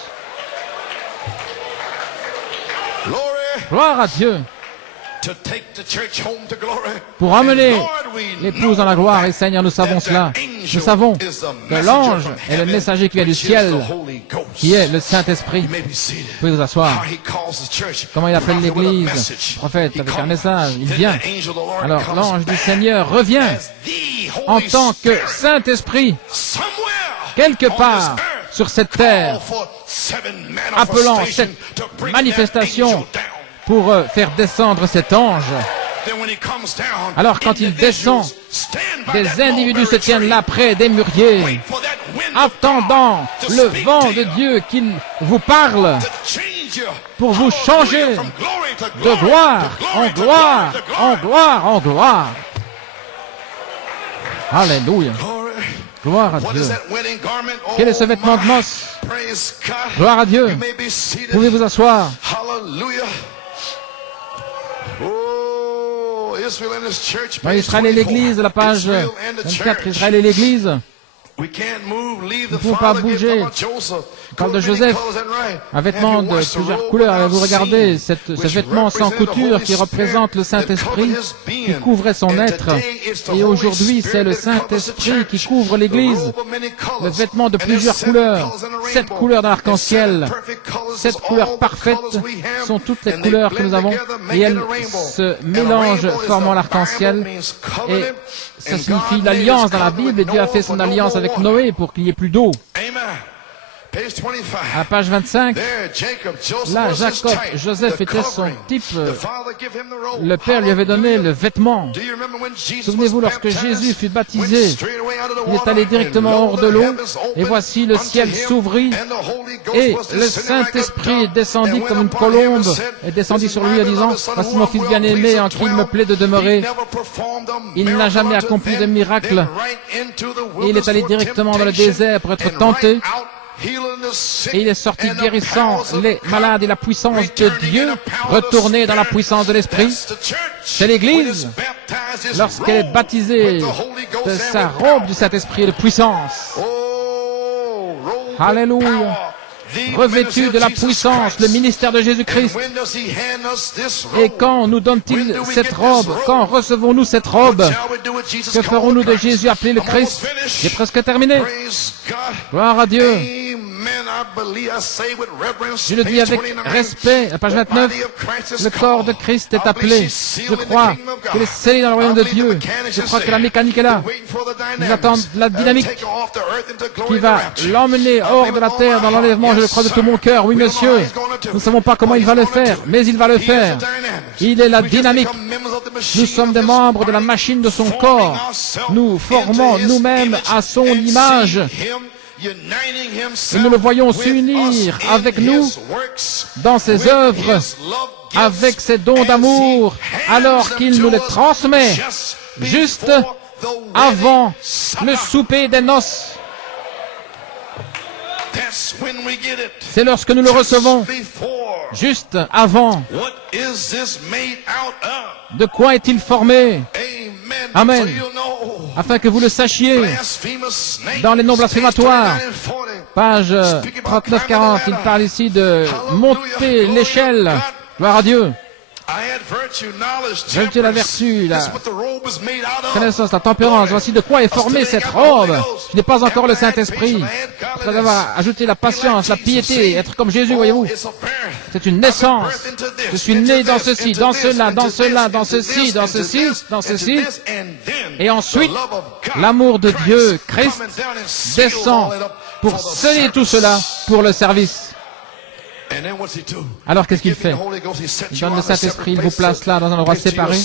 Gloire à Dieu. Pour amener l'épouse dans la gloire. Et Seigneur, nous savons cela. Nous savons que l'ange est le messager qui vient du ciel, qui est le Saint-Esprit. Vous pouvez vous asseoir. Comment il appelle l'Église? Prophète avec un message. Il vient. Alors l'ange du Seigneur revient en tant que Saint-Esprit, quelque part sur cette terre, appelant cette manifestation pour faire descendre cet ange. Alors quand il descend, des individus se tiennent là près des mûriers, attendant le vent de Dieu qu'il vous parle pour vous changer de gloire en gloire, en gloire, en gloire. Alléluia. Gloire à Dieu. Quel est ce vêtement de noces? Gloire à Dieu. Pouvez vous asseoir. Dans Israël et l'Église, la page 24, Israël et l'Église. Nous ne pouvons pas bouger. On parle de Joseph, un vêtement de plusieurs couleurs. Et vous regardez ce vêtement sans couture qui représente le Saint-Esprit qui couvrait son être. Et aujourd'hui, c'est le Saint-Esprit qui couvre l'Église. Le vêtement de plusieurs couleurs, 7 couleurs dans l'arc-en-ciel. 7 couleurs parfaites sont toutes les couleurs que nous avons. Et elles se mélangent, formant l'arc-en-ciel. Et ça signifie l'alliance dans la Bible. Et Dieu a fait son alliance avec Noé pour qu'il n'y ait plus d'eau. À la page 25, là, Joseph était son type. Le Père lui avait donné le vêtement. Souvenez-vous, lorsque Jésus fut baptisé, il est allé directement hors de l'eau, et voici le ciel s'ouvrit, et le Saint-Esprit descendit comme une colombe, et descendit sur lui en disant, voici mon fils bien-aimé en qui il me plaît de demeurer. Il n'a jamais accompli de miracle, et il est allé directement dans le désert pour être tenté. Et il est sorti guérissant les malades et la puissance de Dieu, retourné dans la puissance de l'Esprit. C'est l'Église, lorsqu'elle est baptisée de sa robe du Saint-Esprit et de puissance. Alléluia. Revêtu de la puissance, le ministère de Jésus-Christ. Et quand nous donne-t-il cette robe? Quand recevons-nous cette robe? Que ferons-nous de Jésus appelé le Christ? J'ai presque terminé. Gloire à Dieu. Je le dis avec respect, à page 29, le corps de Christ est appelé. Je crois qu'il est scellé dans le royaume de Dieu. Je crois que la mécanique est là. Nous attendons la dynamique qui va l'emmener hors de la terre dans l'enlèvement, je le crois de tout mon cœur. Oui, monsieur, nous ne savons pas comment il va le faire, mais il va le faire. Il est la dynamique. Nous sommes des membres de la machine de son corps. Nous formons nous-mêmes à son image. Et nous le voyons s'unir avec nous dans ses œuvres, avec ses dons d'amour, alors qu'il nous les transmet juste avant le souper des noces. C'est lorsque nous le recevons, juste avant. De quoi est-il formé? Amen. Afin que vous le sachiez, dans les noms blasphématoires, page 39-40, il parle ici de monter l'échelle. Gloire à Dieu. Vertu, la vertu, la connaissance, la tempérance. Voici de quoi est formée cette robe. Je n'ai pas encore le Saint-Esprit. Après avoir ajouté la patience, la piété, être comme Jésus, voyez-vous. C'est une naissance. Je suis né dans ceci, dans cela, dans cela, dans ceci, dans ceci, dans ceci. Et ensuite, l'amour de Dieu, Christ, descend pour sceller tout cela pour le service. Alors qu'est-ce qu'il fait? Il donne le Saint-Esprit, il vous place là dans un endroit séparé.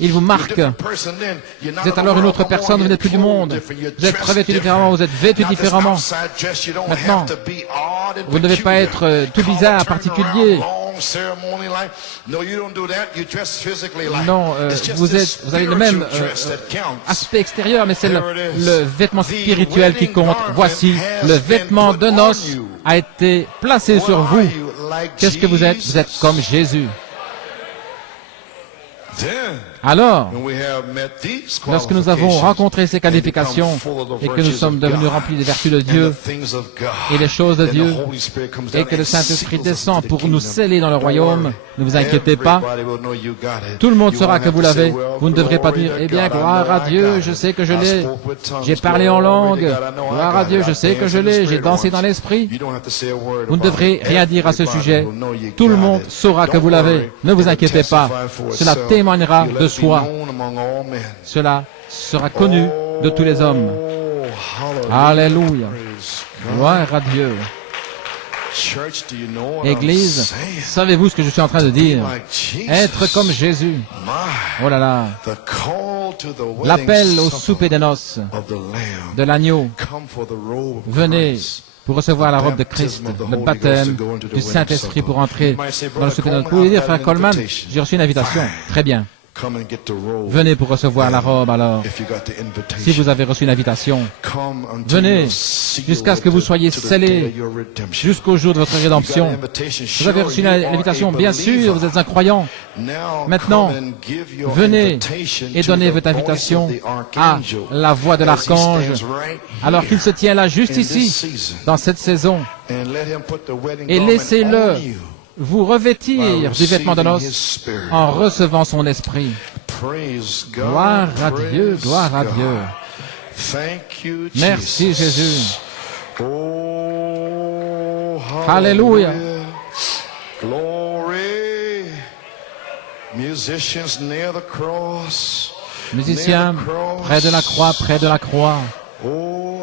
Il vous marque. Vous êtes alors une autre personne, vous n'êtes plus du monde. Vous êtes revêtu différemment, vous êtes vêtu différemment. Maintenant, vous ne devez pas être tout bizarre, particulier. Non, vous avez le même aspect extérieur, mais c'est le vêtement spirituel qui compte. Voici, le vêtement de noces a été placé sur vous. Qu'est-ce que vous êtes? Vous êtes comme Jésus. Alors, lorsque nous avons rencontré ces qualifications et que nous sommes devenus remplis des vertus de Dieu et des choses de Dieu et que le Saint-Esprit descend pour nous sceller dans le royaume, ne vous inquiétez pas, tout le monde saura que vous l'avez. Vous ne devrez pas dire, eh bien, gloire à Dieu, je sais que je l'ai, j'ai parlé en langue, gloire à Dieu, je sais que je l'ai, j'ai dansé dans l'esprit. Vous ne devrez rien dire à ce sujet. Tout le monde saura que vous l'avez. Ne vous inquiétez pas. Cela témoignera de soi. Cela sera connu de tous les hommes. Alléluia. Gloire à Dieu. Église, savez-vous ce que je suis en train de dire? Être comme Jésus. Oh là là. L'appel au souper des noces de l'agneau. Venez pour recevoir la robe de Christ, le baptême du Saint-Esprit pour entrer dans le souper des noces. Vous pouvez dire, frère Coleman, j'ai reçu une invitation. Très bien. Venez pour recevoir la robe alors. Si vous avez reçu une invitation, venez jusqu'à ce que vous soyez scellés jusqu'au jour de votre rédemption. Vous avez reçu une invitation, bien sûr, vous êtes un croyant. Maintenant, venez et donnez votre invitation à la voix de l'archange alors qu'il se tient là juste ici, dans cette saison. Et laissez-le vous revêtir du vêtement de noces en recevant son esprit. Gloire à Dieu, gloire à Dieu. Merci Jésus. Alléluia. Musiciens, près de la croix, près de la croix. Oh,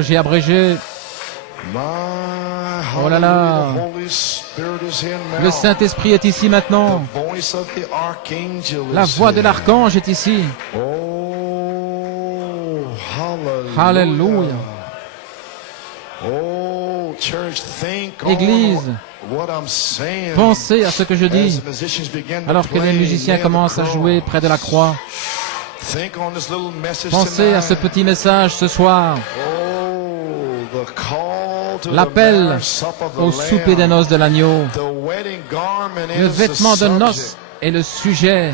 j'ai abrégé. Oh là là, le Saint-Esprit est ici maintenant. La voix de l'archange est ici. Alléluia. Église, pensez à ce que je dis alors que les musiciens commencent à jouer près de la croix. Pensez à ce petit message ce soir. L'appel au souper des noces de l'agneau, le vêtement de noces est le sujet.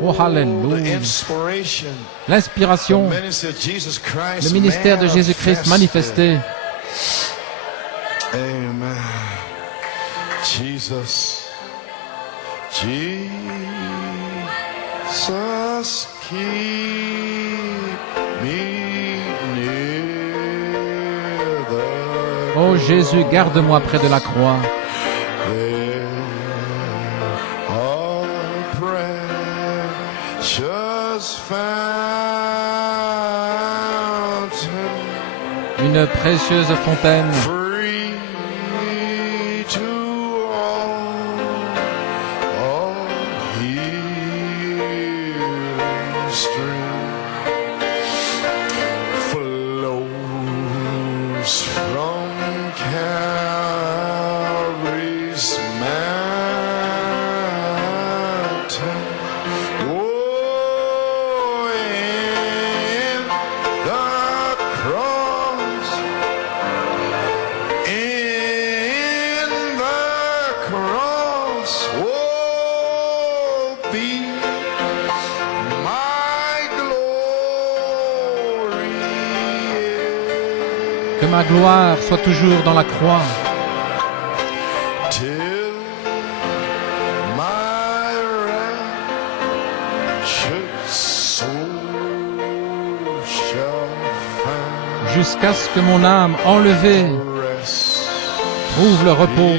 Oh, alléluia. L'inspiration, le ministère de Jésus-Christ manifesté. Amen. Jesus, keep me. Oh Jésus, garde-moi près de la croix. Une précieuse fontaine. Que ma gloire soit toujours dans la croix. jusqu'à ce que mon âme enlevée trouve le repos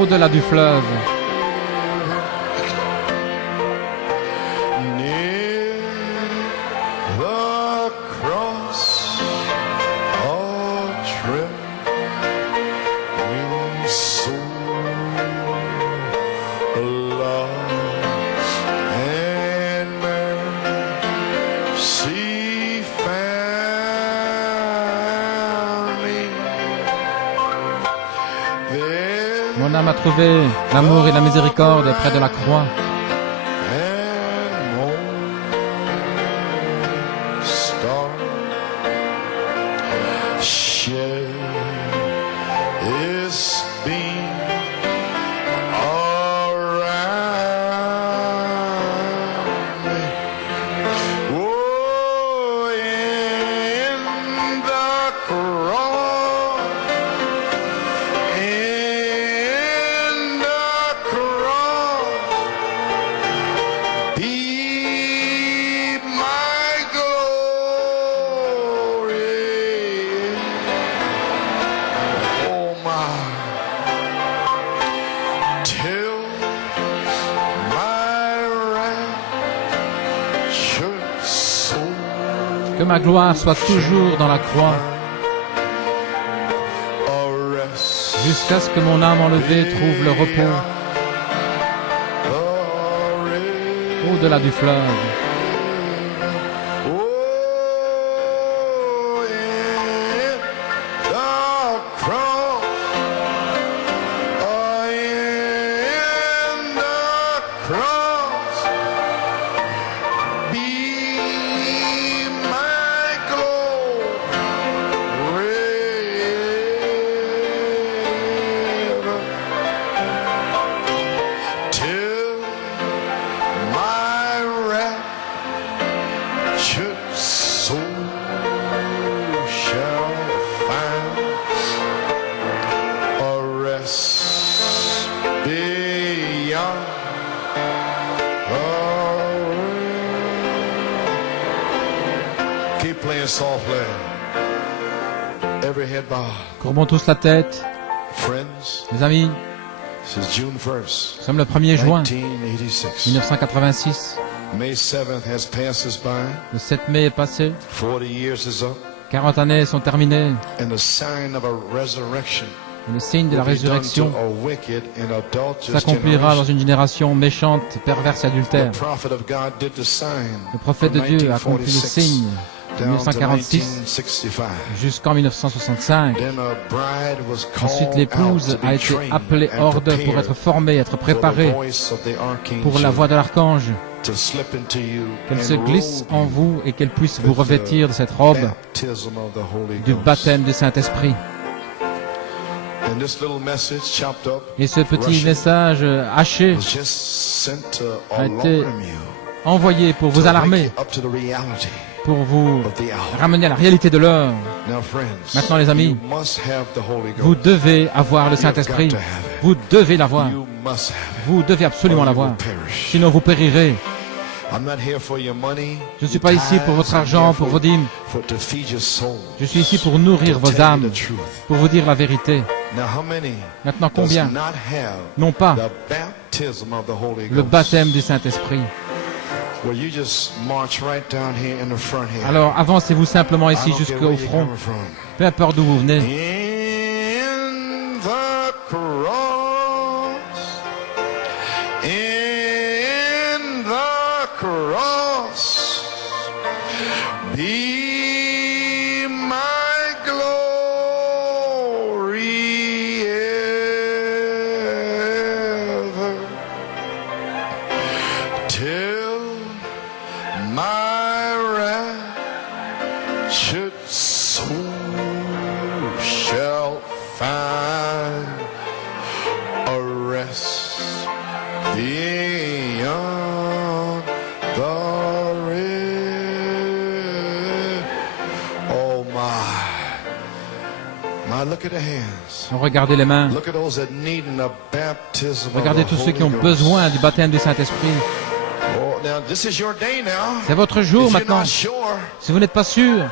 au-delà du fleuve. Mon âme a trouvé l'amour et la miséricorde près de la croix. Que ma gloire soit toujours dans la croix, jusqu'à ce que mon âme enlevée trouve le repos au-delà du fleuve. Courbons tous la tête. Mes amis, nous sommes le 1er juin 1986. Le 7 mai est passé. 40 années sont terminées. Et le signe de la résurrection s'accomplira dans une génération méchante, perverse et adultère. Le prophète de Dieu a accompli le signe de 1946 jusqu'en 1965. Ensuite, l'épouse a été appelée hors d'eux pour être formée, être préparée pour la voix de l'archange, qu'elle se glisse en vous et qu'elle puisse vous revêtir de cette robe du baptême du Saint-Esprit. Et ce petit message haché a été envoyé pour vous alarmer, pour vous ramener à la réalité de l'heure. Maintenant, les amis, vous devez avoir le Saint-Esprit. Vous devez l'avoir. Vous devez absolument l'avoir. Sinon, vous périrez. Je ne suis pas ici pour votre argent, pour vos dîmes. Je suis ici pour nourrir vos âmes, pour vous dire la vérité. Maintenant, combien n'ont pas le baptême du Saint-Esprit? Alors avancez-vous simplement ici jusqu'au front, peu importe d'où vous venez. Regardez les mains. Regardez tous ceux qui ont besoin du baptême du Saint-Esprit. C'est votre jour maintenant. Si vous n'êtes pas sûr,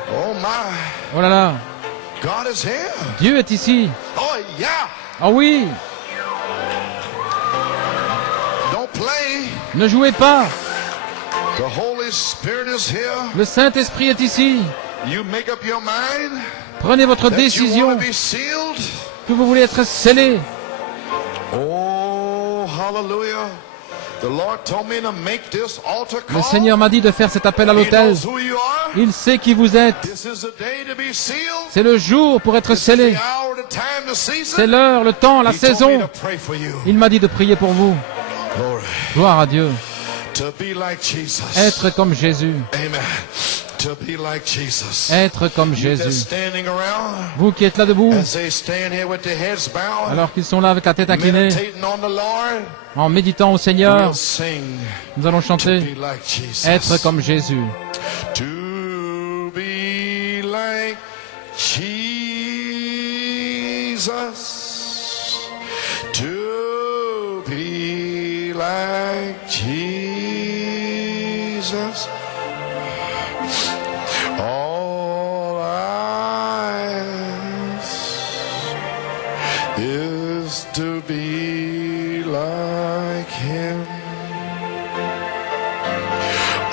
oh là là, Dieu est ici. Oh oui. Ne jouez pas. Le Saint-Esprit est ici. Prenez votre décision que vous voulez être scellé. Oh, hallelujah. Le Seigneur m'a dit de faire cet appel à l'autel. Il sait qui vous êtes. C'est le jour pour être scellé. C'est l'heure, le temps, la saison. Il m'a dit de prier pour vous. Gloire à Dieu. Être comme Jésus. Être comme Jésus. Vous qui êtes là debout, alors qu'ils sont là avec la tête inclinée, en méditant au Seigneur, nous allons chanter être comme Jésus. To be like Jesus. To be like Jesus. All I ask is to be like Him.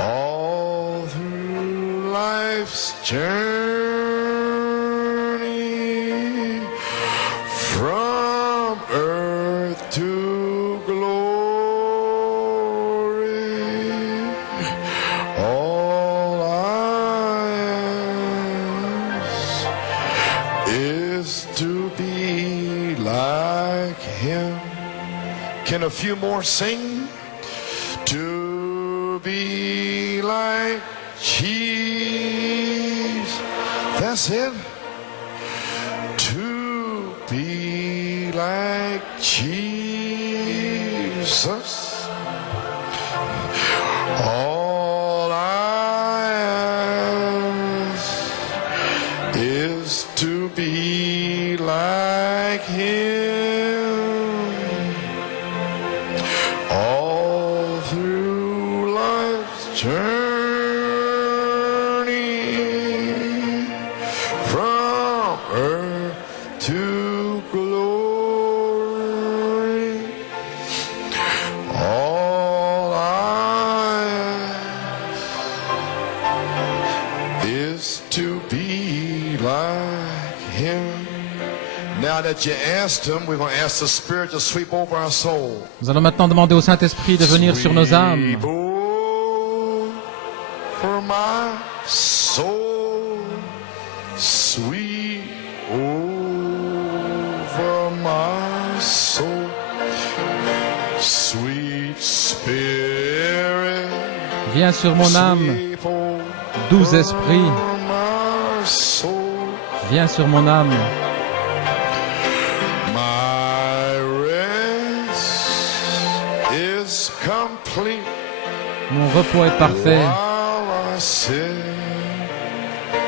All through life's journey, from earth to glory, all I ask is to be like Him. Can a few more sing? To be like Jesus. That's it. To be like Jesus. All I ask is to be like Him. All through life's journey, from earth to glory, all I ask is to be like Him. Now that you asked Him, we're going to ask the Spirit to sweep over our soul. Nous allons maintenant demander au Saint-Esprit de venir sur nos âmes. Sweep over my soul. Sweep over my soul. Sweet Spirit. Viens sur mon âme, Sweep doux over esprit. my soul. Viens sur mon âme. My rest is complete. Mon repos est parfait. While I sit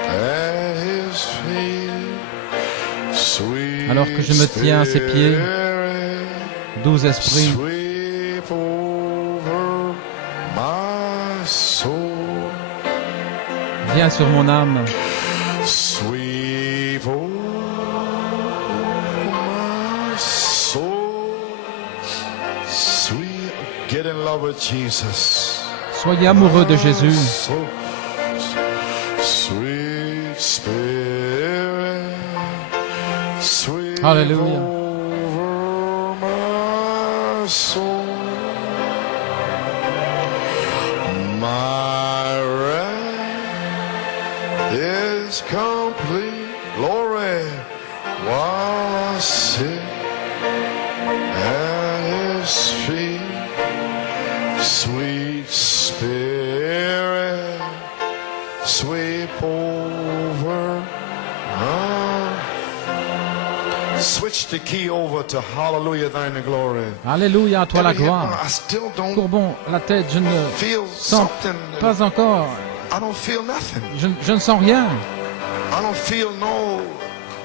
at His feet, sweet Alors que je me tiens à ses pieds, Spirit, doux esprit. sweep over my soul. Viens sur mon âme. Sweep over my soul. Sweet, get in love with Jesus. Soyez amoureux de Jésus. So, sweet Spirit, sweep Alléluia. over my soul. My rest is complete. Glory, while I sit at His feet, sweet Spirit, sweep over. Switch the key over to Hallelujah, Thine the glory. Alléluia, à toi la gloire. I still don't Courbons la tête, je ne feel sens something. pas encore. I don't feel nothing. Je ne sens rien. I don't feel no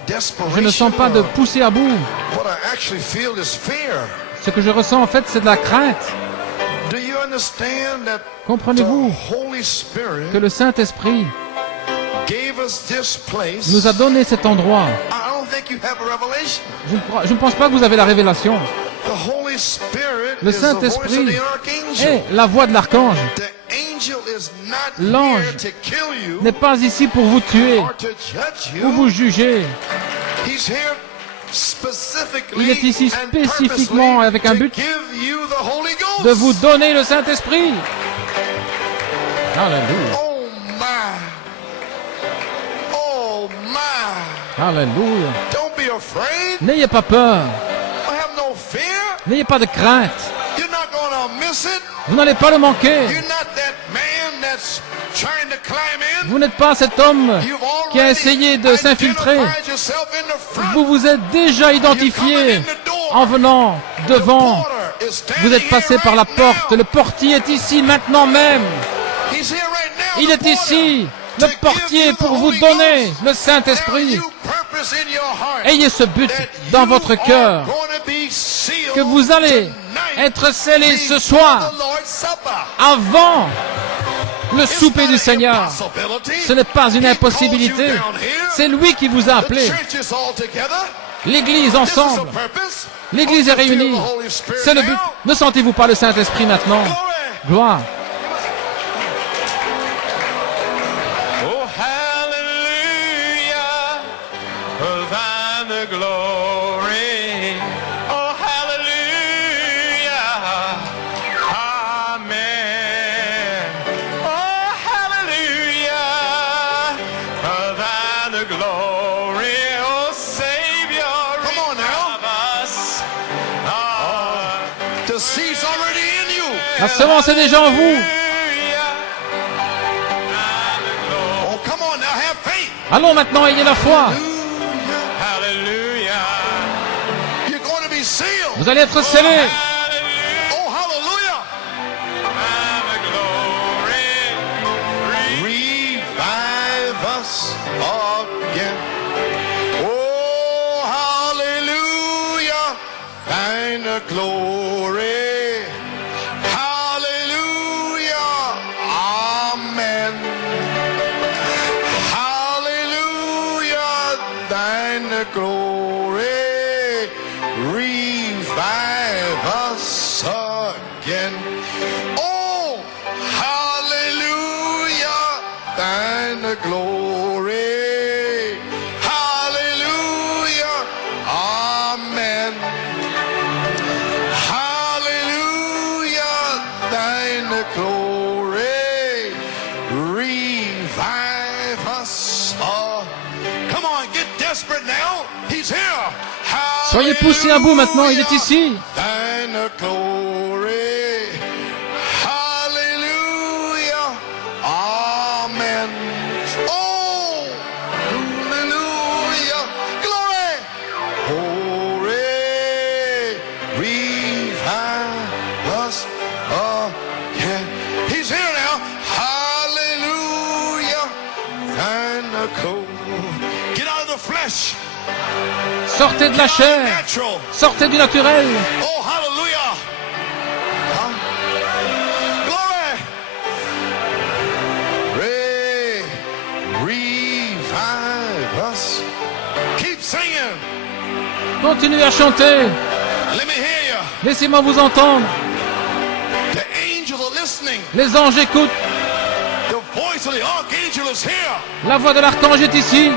desperation. Je ne sens pas de pousser à bout. What I actually feel is fear. Ce que je ressens en fait, c'est de la crainte. Do you Comprenez-vous que le Saint-Esprit nous a donné cet endroit? Je ne pense pas que vous avez la révélation. Le Saint-Esprit est la voix de l'archange. L'ange n'est pas ici pour vous tuer ou vous juger. Il est ici spécifiquement avec un but de vous donner le Saint-Esprit. Alléluia. Alléluia. N'ayez pas peur. N'ayez pas de crainte. Vous n'allez pas le manquer. Vous n'êtes pas cet homme qui a essayé de s'infiltrer. Vous vous êtes déjà identifié en venant devant. Vous êtes passé par la porte. Le portier est ici maintenant même. Il est ici, le portier, pour vous donner le Saint-Esprit. Ayez ce but dans votre cœur, que vous allez être scellés ce soir, avant le souper du Seigneur. Ce n'est pas une impossibilité. C'est lui qui vous a appelé. L'Église ensemble. L'Église est réunie. C'est le but. Ne sentez-vous pas le Saint-Esprit maintenant? Gloire. La semence est déjà en vous. Allons maintenant, ayez la foi. Vous allez être scellés. Soyez poussés à bout maintenant, il est ici. Sortez de la chair, sortez du naturel. Oh, hallelujah. Glory. Revive us. Keep singing. Continuez à chanter. Let me hear you. Laissez-moi vous entendre. The angels are listening. Les anges écoutent. The voice of the archangel is here. La voix de l'archange est ici.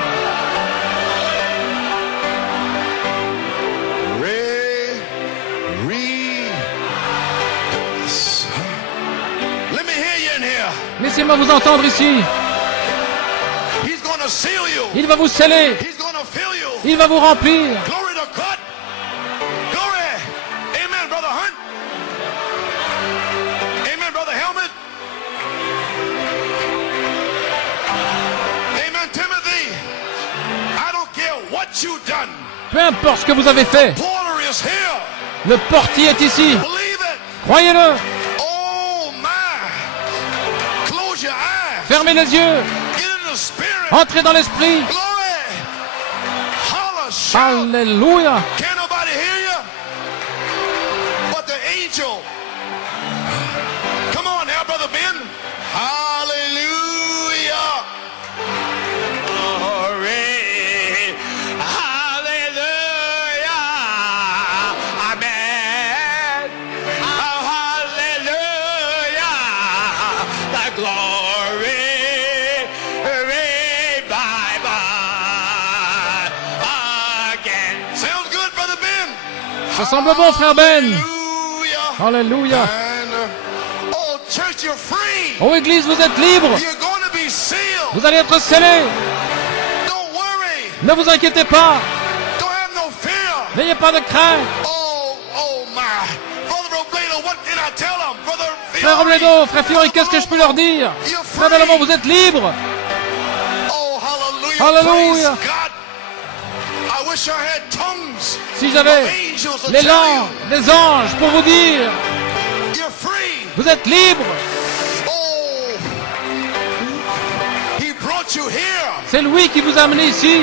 Laissez-moi vous entendre ici. Il va vous sceller. Il va vous remplir. Amen, Brother Hunt. Amen, Brother Helmet. Amen, Timothy. I don't care what you've done. Peu importe ce que vous avez fait. Le portier est ici. Croyez-le. Fermez les yeux. Entrez dans l'esprit. Alléluia. Ça semble bon, frère Ben. Alléluia. Oh, Église, vous êtes libre. Vous allez être scellés. Ne vous inquiétez pas. N'ayez pas de crainte. Frère Robledo, frère Fiori, qu'est-ce que je peux leur dire? Frère Bellamont, vous êtes libres. Alléluia. Si j'avais les langues des anges pour vous dire, vous êtes libres. C'est lui qui vous a amené ici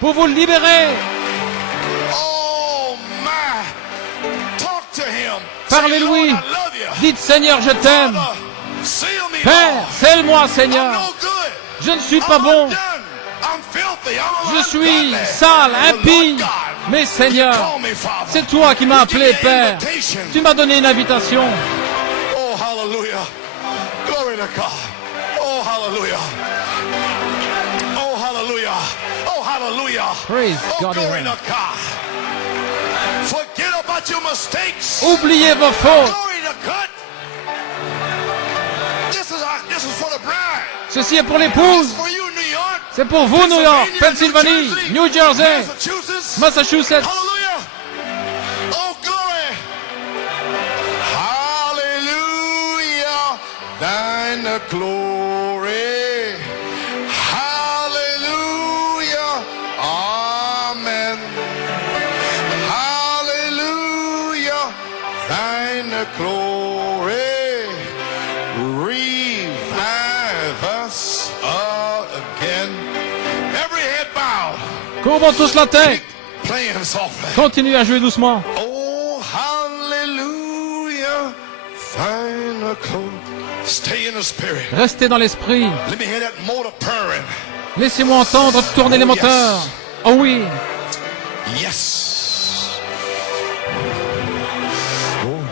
pour vous libérer. Parlez-lui. Dites, Seigneur, je t'aime. Père, scelle-moi, Seigneur. Je ne suis pas bon. Je suis sale, impie. Mais Seigneur, c'est toi qui m'as appelé, Père. Tu m'as donné une invitation. Oh, hallelujah. Glory to God. Oh, hallelujah. Oh, hallelujah. Oh, hallelujah. Praise God. Glory to God. Forget about your mistakes. Oubliez vos fautes. Glory to God. This is for the bride. Ceci est pour l'épouse. For you, New York. C'est pour vous, New York, Pennsylvanie, New Jersey, Massachusetts. Hallelujah. Oh, glory. Hallelujah. Thine the glory. Hallelujah. Amen. Hallelujah. Thine the glory. Revive us again. Every head bow. Courbons tous la tête. Playing softly. Continuez à jouer doucement. Oh, hallelujah. Find a close. Stay in the spirit. Restez dans l'esprit. Let me hear that motor purring. Laissez-moi entendre tourner les moteurs. Oh oui. Yes. Oh,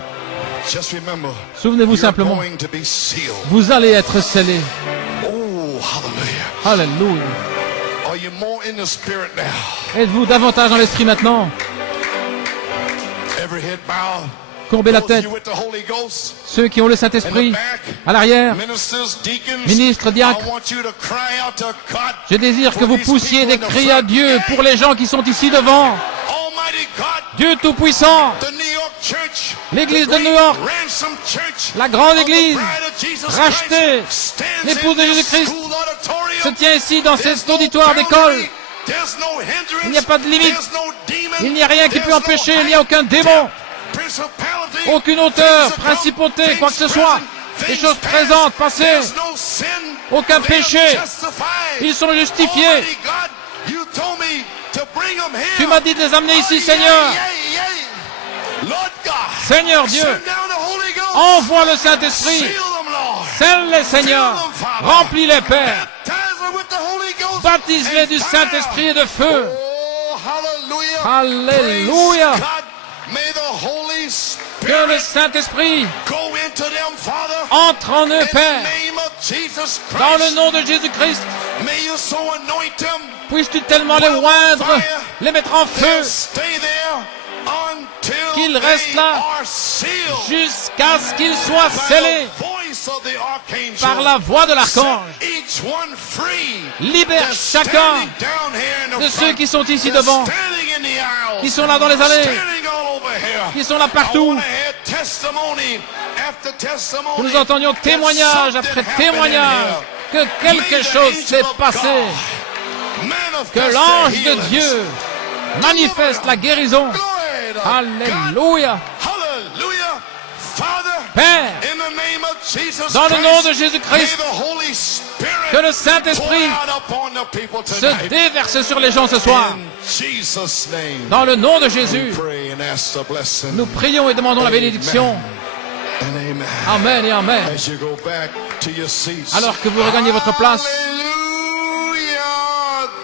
just remember. Souvenez-vous you're simplement. going to be sealed. Vous allez être scellés. Oh, hallelujah. Alléluia. Are you more in the spirit now? Êtes-vous davantage dans l'esprit maintenant? Every head bow. Courbez la Those of tête. you with the Holy Ghost. Ceux qui ont le Saint-Esprit, à l'arrière, Ministers, deacons, ministres, diacres, I want you to cry out to God. je désire que vous poussiez des cris à Dieu pour les gens qui sont ici devant. Almighty God, Dieu Tout-Puissant, the New York Church, l'Église the de great New York, ransom church la grande of the Église, bride of Jesus rachetée, Christ, stands l'épouse de in this Jésus-Christ, school auditorium. se tient ici dans There's cet no auditoire d'école. boundary, there's no hindrance, Il n'y a pas de limite. there's no demon, Il n'y a rien qui peut there's empêcher, no il n'y a aucun démon, principality, aucune hauteur, things to come, principauté, things quoi que ce soit, present, des things choses past, présentes, passées, there's no sin, aucun they're péché. justified. Ils sont justifiés. Almighty God, you told me to bring them here. Tu m'as dit de les amener ici, Oh, Seigneur. yeah, yeah, yeah. Lord God, Seigneur Dieu, send down the Holy Ghost. envoie le Saint-Esprit. Seal them, Lord. Scelle-les, Seigneur. Remplis-les, Père. Baptize them with the Holy Ghost Baptise-les and du fire. Saint-Esprit et de feu. Oh, hallelujah. Alléluia. Praise God. May the Holy Que le Spirit Saint-Esprit go into them, Father. entre en eux, In the Père. name of Jesus Christ. Dans le nom de Jésus-Christ, May you so anoint them. puisses-tu tellement les oindre, les mettre en feu, They'll stay there until qu'ils restent they là are sealed. jusqu'à ce qu'ils soient scellés By the voice of the archangel. par la voix de l'archange. Set each one free. Libère They're chacun standing down here in the de front. ceux qui sont ici They're devant, standing in the aisles. qui sont là dans les allées, Standing all over here. qui sont là I partout. wanna hear testimony after testimony. Que nous entendions that témoignage something après happened in témoignage, here. que quelque May the chose angel s'est of passé, God manifest que their l'ange de healings. Dieu manifeste la guérison. Glory to Alléluia. God. Hallelujah. Father, Père, in the name of Jesus dans le nom de Christ, Jésus-Christ, may the Holy Spirit que le Saint-Esprit pour out upon the people se tonight. déverse sur les gens ce soir. In Jesus' name, Dans le nom de we Jésus, pray and ask the blessing. nous prions et demandons la bénédiction. And amen. Amen et Amen. As you go back to your seats. Alors que vous regagnez votre place, Hallelujah,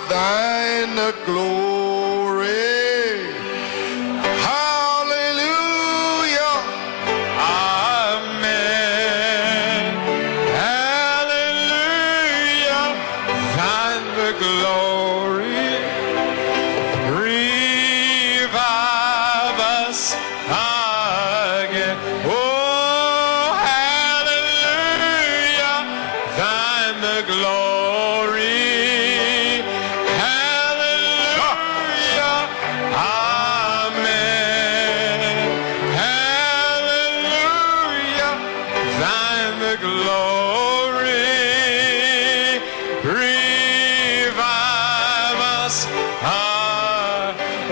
thine the glory. Hallelujah. Amen. Hallelujah, thine the glory. Revive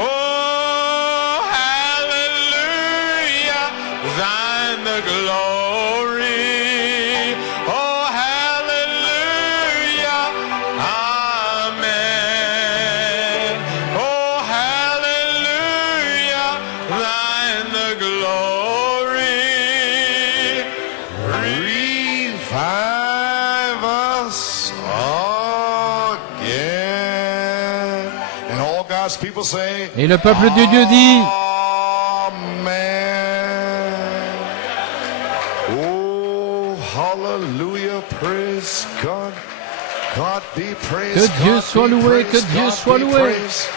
Oh, hallelujah, thine the glory. Oh, hallelujah, amen. Oh, hallelujah, thine the glory. Revive us again. And all God's people say, Et le peuple de Dieu dit, Amen. Oh, hallelujah, praise God. God be praised. que Dieu God soit be loué, praised, que Dieu God soit be loué. praised.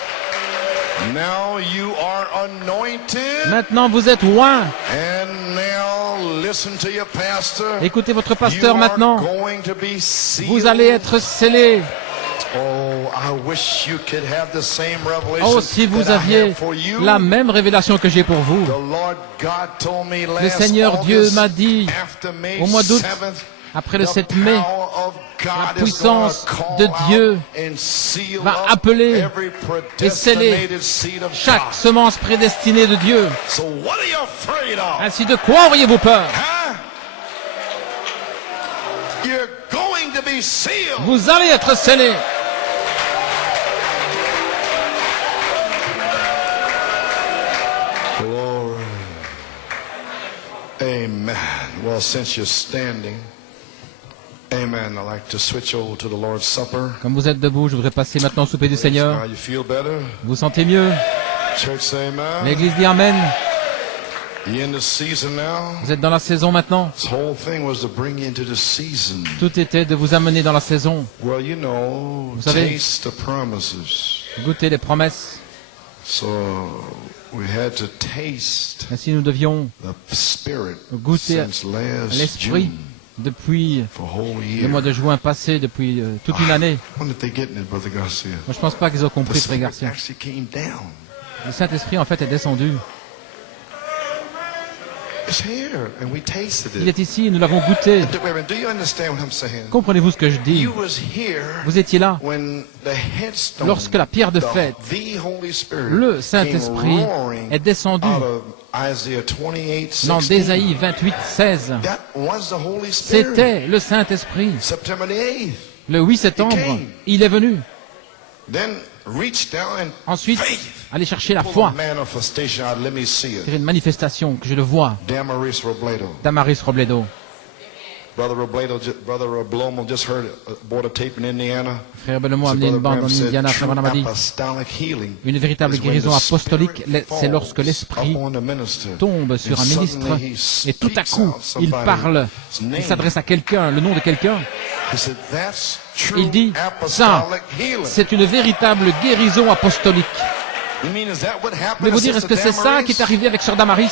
Now you are anointed. Maintenant vous êtes loin. And now listen to your pastor. Écoutez votre You pasteur are maintenant. going to be sealed. Vous allez être scellés. Oh, I wish you could have the same revelation Oh, si vous that I aviez have for you. la même révélation que j'ai pour vous. The Lord God told me Le last Seigneur Dieu August, m'a dit, after May au mois d'août, 7th, après le the 7 mai, power of God la is puissance gonna call de Dieu out and seal va up appeler every et sceller predestinated seed of chaque God. semence prédestinée de Dieu. So what are you afraid of? Ainsi, de quoi auriez-vous peur? Huh? You're going to be sealed. Vous allez être scellés. Glory. Amen. Well, since you're standing, amen, I'd like to switch over to the Lord's Supper. Comme vous êtes debout, je voudrais passer maintenant au souper du Seigneur. Now you feel better? Vous vous sentez mieux? Church say amen. L'Église dit Amen. You're in the season now. Vous êtes dans la saison maintenant. This whole thing was to bring you into the season. Tout était de vous amener dans la saison. Well, you know, Vous savez- taste the promises. Goûter les promesses. So we had to taste Ainsi, nous devions the Spirit goûter since last l'Esprit June depuis for a whole le year. mois de juin passé, depuis toute une année. I wonder if they're getting it, Brother Garcia. Moi, je pense pas qu'ils ont The compris, Frère Spirit Garcia. actually came down. Le Saint-Esprit, en fait, est descendu. It's here, and we tasted Il it. est ici, nous l'avons goûté. Wait a minute, do you understand what I'm saying? Comprenez-vous ce que je dis? You was here Vous étiez là when the headstone, lorsque la pierre de fête, the Holy Spirit, le Saint-Esprit, came roaring est descendu out of Isaiah 28:16. dans d'Ésaïe 28, 16. That was the Holy Spirit. C'était le Saint-Esprit. September the 8th. Le 8 septembre, il est venu. Then reach down and Ensuite, faith. aller chercher la Pull foi. a manifestation out. Let me see it. Faire une manifestation, que je le vois. Damaris Robledo. Damaris Robledo. Brother Roblomo just heard bought a tape in Indiana. Frère Belmont a So amené une Brother bande en Branham said, Indiana. Frère true Branham a dit, apostolic healing une véritable is when guérison the apostolique, Spirit c'est lorsque falls l'Esprit upon the minister. tombe sur And un ministre suddenly he et tout à speaks coup, out il somebody's parle, name. il s'adresse à quelqu'un, le nom de quelqu'un. He said, that's true Il dit, ça, apostolic healing. c'est une véritable guérison apostolique. You mean, is that what happened Mais vous to dire, est-ce que Sister c'est ça Damaris? qui est arrivé avec Sœur Damaris?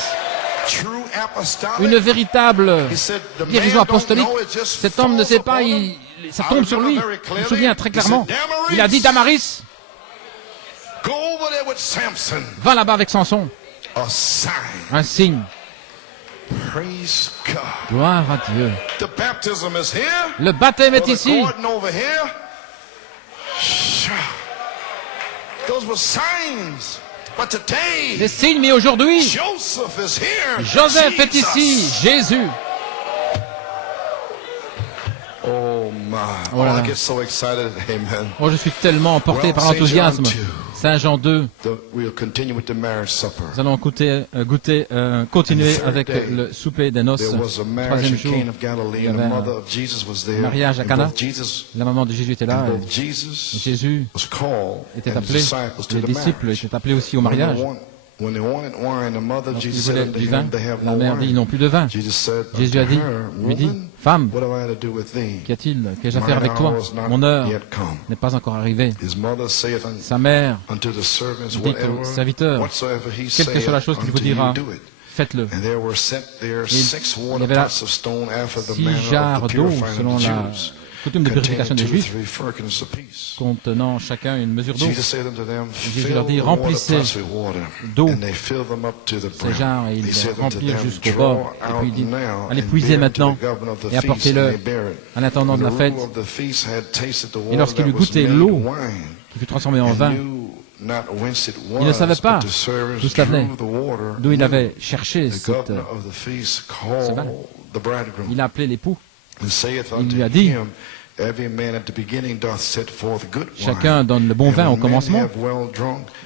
True apostolic? Une véritable He said, the man guérison don't apostolique. know, it just Cet homme ne sait falls pas, upon him. ça tombe sur lui. Je me souviens très clairement. Il a dit, Damaris, Go over there with Samson. va là-bas avec Samson. A sign. Un signe. Praise God. Gloire à Dieu. The baptism is here. Le baptême est Brother ici. Gordon over here. Sure. Those were signs. But today, Des signes, mais aujourd'hui, Joseph is here. Joseph est Jesus. ici. Jésus. Oh my. Oh Oh, là I là. get so excited. Amen. Oh, je suis tellement emporté Well, par Saint l'enthousiasme. John 2. Saint Jean 2. We'll continue with the marriage supper. Nous allons continuer avec le souper des noces. There was a marriage Troisième in jour, Cana of Galilee, il y and the avait mother un of Jesus was there. mariage à And Cana. both Jesus La maman de Jésus était là. and et both Jesus Jésus was called était and his appelé. disciples to Les the disciples marriage. étaient appelés aussi au When mariage. they wanted wine, the mother of Lorsqu'ils Jesus said voulaient unto du him, vin, they have la no mère dit, ils wine. n'ont plus de vin. Jesus said Jésus a unto dit, her, lui dit, Woman, femme, what have I to do with thee? qu'y-a-t-il? Qu'ai-je à faire Mine avec toi? hour is not Mon heure yet come. n'est pas encore arrivée. His mother saith Sa mère unto the servants, dit aux serviteurs, whatsoever he quelle que soit la saith chose qu'il vous unto you, dira, do it. faites-le. And there were set there il 6 y water avait là pots of stone after the 6 manner jarres of the d'eau purifying selon of the la Jews, coutume de purification des containing 2 Juifs, or 3 firkins apiece. contenant chacun une mesure d'eau. Jesus said unto them, Jésus fill leur dit, the water remplissez pots with water. d'eau And they filled them up to the ces brim. jarres et ils He les said unto remplirent them, jusqu'au draw bord. Et puis il dit, out now allez and puiser bear to maintenant the governor of the et feast. And apportez-le they bare it. en attendant de When la the fête. ruler of the feast had tasted the Et water lorsqu'il that eut was goûté made l'eau wine, qui fut transformée en and vin, knew Il ne savait pas d'où cela venait, d'où il avait cherché ce vin. Il a appelé l'époux. Il lui a dit, chacun donne le bon vin au commencement,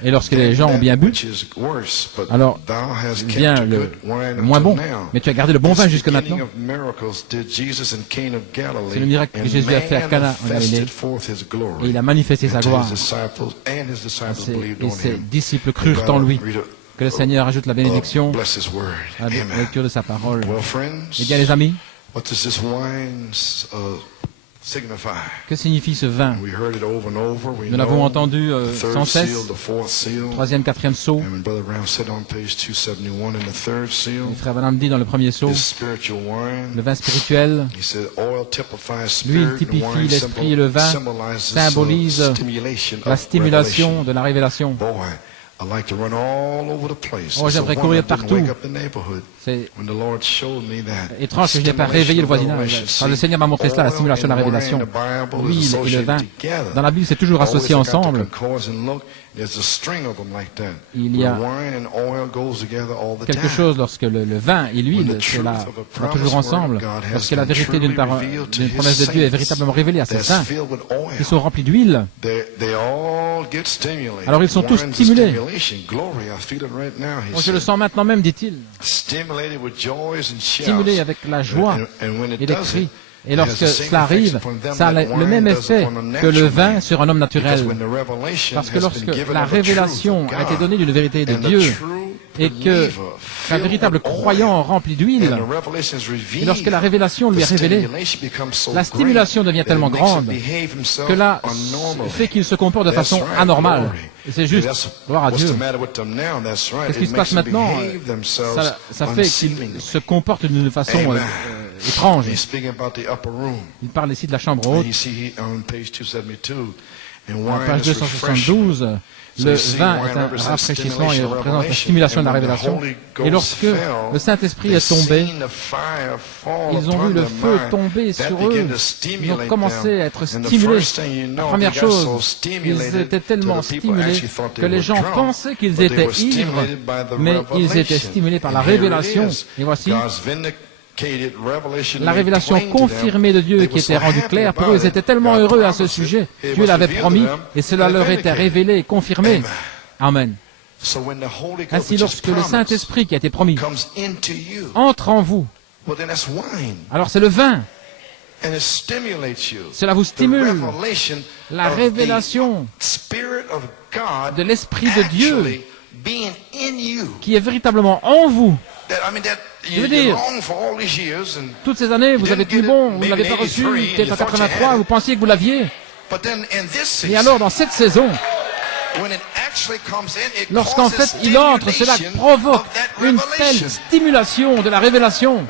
et lorsque les gens ont bien bu, alors vient le moins bon. Mais tu as gardé le bon vin jusque maintenant. C'est le miracle que Jésus a fait à Cana en Galilée, et il a manifesté sa gloire. Et ses disciples crurent en lui. Que le Seigneur ajoute la bénédiction à la lecture de sa parole. Eh bien, les amis, que signifie ce vin? Nous l'avons entendu sans cesse. Troisième, quatrième sceau. Le frère Branham dit dans le premier sceau, le vin spirituel, l'huile typifie l'esprit et le vin symbolise la stimulation de la révélation. Oh, j'aimerais courir partout. C'est étrange que je n'ai pas réveillé le voisinage. Quand le Seigneur m'a montré cela, la stimulation de la révélation. L'huile et le vin. Dans la Bible, c'est toujours associé ensemble. Il y a quelque chose lorsque le vin et l'huile, cela va toujours ensemble. Lorsque la vérité d'une promesse de Dieu est véritablement révélée à ces saints, qui sont remplis d'huile, alors ils sont tous stimulés. Oh, je le sens maintenant même, dit-il. Stimulés avec la joie et les cris. Et lorsque cela arrive, ça a le même effet que le vin sur un homme naturel. Parce que lorsque la révélation a été donnée d'une vérité de Dieu, et que un véritable croyant rempli d'huile, et lorsque la révélation lui est révélée, la stimulation devient tellement grande que là, fait qu'il se comporte de façon anormale. Et c'est juste, gloire à Dieu. Qu'est-ce qui se passe maintenant? Ça fait qu'il se comporte d'une façon étrange. Il parle ici de la chambre haute. En page 272, le vin est un rafraîchissement et représente la stimulation de la révélation. Et lorsque le Saint-Esprit est tombé, ils ont vu le feu tomber sur eux. Ils ont commencé à être stimulés. La première chose, ils étaient tellement stimulés que les gens pensaient qu'ils étaient ivres, mais ils étaient stimulés par la révélation. Et voici la révélation confirmée de Dieu qui était rendue claire. Pour eux, ils étaient tellement heureux à ce sujet. Dieu l'avait promis et cela leur était révélé et confirmé. Amen. Ainsi, lorsque le Saint-Esprit qui a été promis entre en vous, alors c'est le vin. Cela vous stimule. La révélation de l'Esprit de Dieu qui est véritablement en vous. Je veux dire, toutes ces années, vous avez tenu bon, vous ne l'avez pas reçu, peut-être en 83, vous pensiez que vous l'aviez. Et alors, dans cette saison, lorsqu'en fait il entre, cela provoque une telle stimulation de la révélation.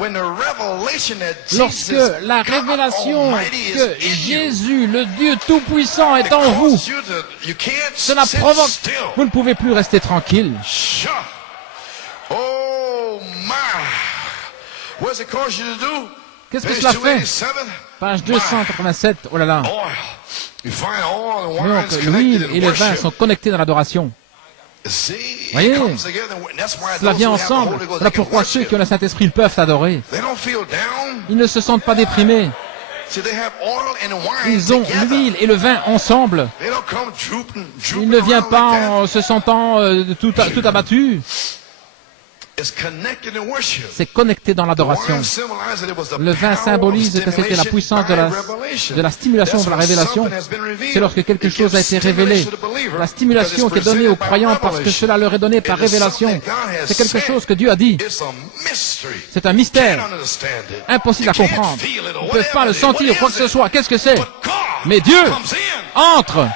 Lorsque la révélation que Jésus, le Dieu Tout-Puissant, est en vous, cela provoque, vous ne pouvez plus rester tranquille. Qu'est-ce que cela fait? Page 287, oh là là. Donc, l'huile et le vin sont connectés dans l'adoration. Voyez, cela vient ensemble. Voilà pourquoi ceux qui ont le Saint-Esprit peuvent adorer. Ils ne se sentent pas déprimés. Ils ont l'huile et le vin ensemble. Il ne vient pas en se sentant tout abattu. C'est connecté dans l'adoration. Le vin symbolise que c'était la puissance de la stimulation de la révélation. C'est lorsque quelque chose a été révélé. La stimulation qui est donnée aux croyants parce que cela leur est donné par révélation. C'est quelque chose que Dieu a dit. C'est un mystère. Impossible à comprendre. On ne peut pas le sentir, quoi que ce soit. Qu'est-ce que c'est? Mais Dieu entre.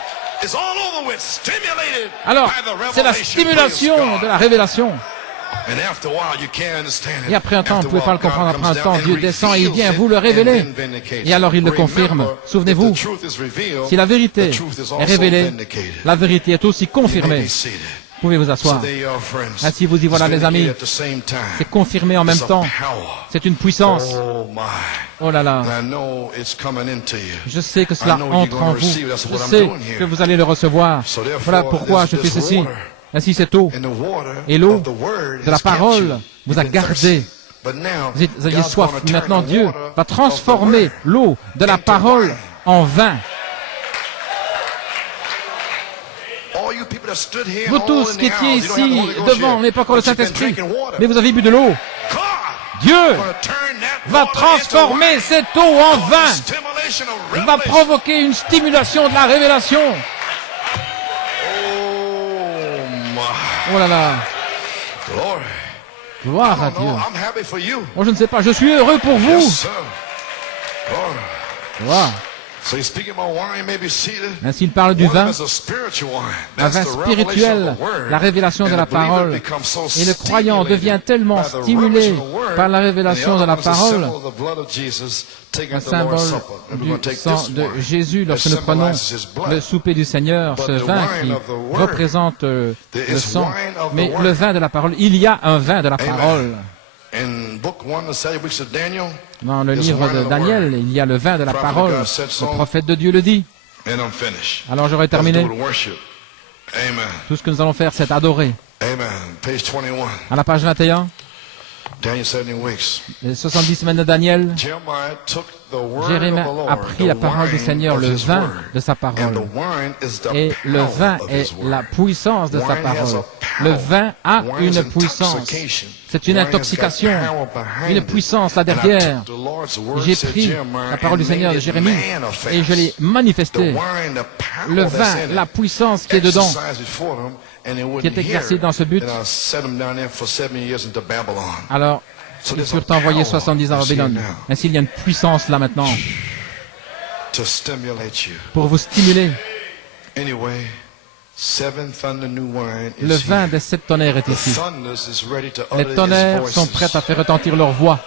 Alors, c'est la stimulation de la révélation. Et après un temps, vous ne pouvez pas le comprendre, après un temps, Dieu descend et il vient vous le révéler. Et alors il le confirme. Souvenez-vous, si la vérité est révélée, la vérité est aussi confirmée. pouvez vous asseoir. Ainsi, vous y voilà, les amis. C'est confirmé en même temps. C'est une puissance. Oh là là. Je sais que cela entre en vous. Je sais que vous allez le recevoir. Voilà pourquoi je fais ceci. Ainsi, cette eau. Et l'eau de la parole vous a gardé. Vous aviez soif. Maintenant, Dieu va transformer l'eau de la parole en vin. Vous tous qui étiez ici devant, on n'est pas encore le Saint-Esprit, mais vous avez bu de l'eau. Dieu va transformer cette eau en vin. Il va provoquer une stimulation de la révélation. Oh là là. Gloire à Dieu. Moi, je ne sais pas, je suis heureux pour vous. Gloire. Ainsi, il parle du vin, un vin spirituel, la révélation de la parole. Et le croyant devient tellement stimulé par la révélation de la parole, un symbole du sang de Jésus lorsque nous prenons le souper du Seigneur, ce vin qui représente le sang. Mais le vin de la parole, il y a un vin de la parole. Dans le livre de Daniel, il y a le vin de la parole. Le prophète de Dieu le dit. Alors j'aurai terminé. Tout ce que nous allons faire, c'est adorer. À la page 21, les 70 semaines de Daniel, Jérémie a pris la parole du Seigneur, le vin de sa parole. Et le vin est la puissance de sa parole. Le vin a une puissance. C'est une intoxication, une puissance là derrière. J'ai pris la parole du Seigneur de Jérémie et je l'ai manifestée. Le vin, la puissance qui est dedans, qui est exercée dans ce but. Alors, ils furent envoyés 70 ans à Babylone. Ainsi, il y a une puissance là maintenant pour vous stimuler. Le vin des 7 tonnerres est ici. Les tonnerres sont prêts à faire retentir leur voix.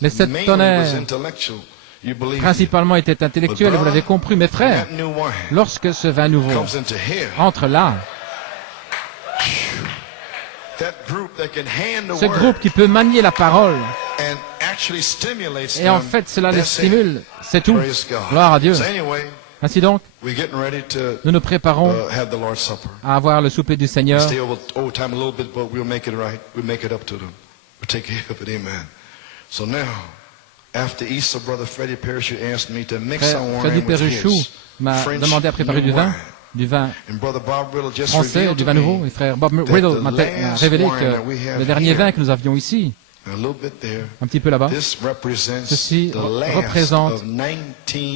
Les 7 tonnerres, principalement, étaient intellectuels, et vous l'avez compris, mes frères. Lorsque ce vin nouveau entre là, ce groupe qui peut manier la parole, et en fait, cela les stimule, c'est tout. Gloire à Dieu. Ainsi donc, nous nous préparons à avoir le souper du Seigneur. Freddy Peruchou m'a demandé à préparer du vin français, du vin nouveau. Et frère Bob Riddle m'a révélé que le dernier vin que nous avions ici, un petit peu là-bas, ceci représente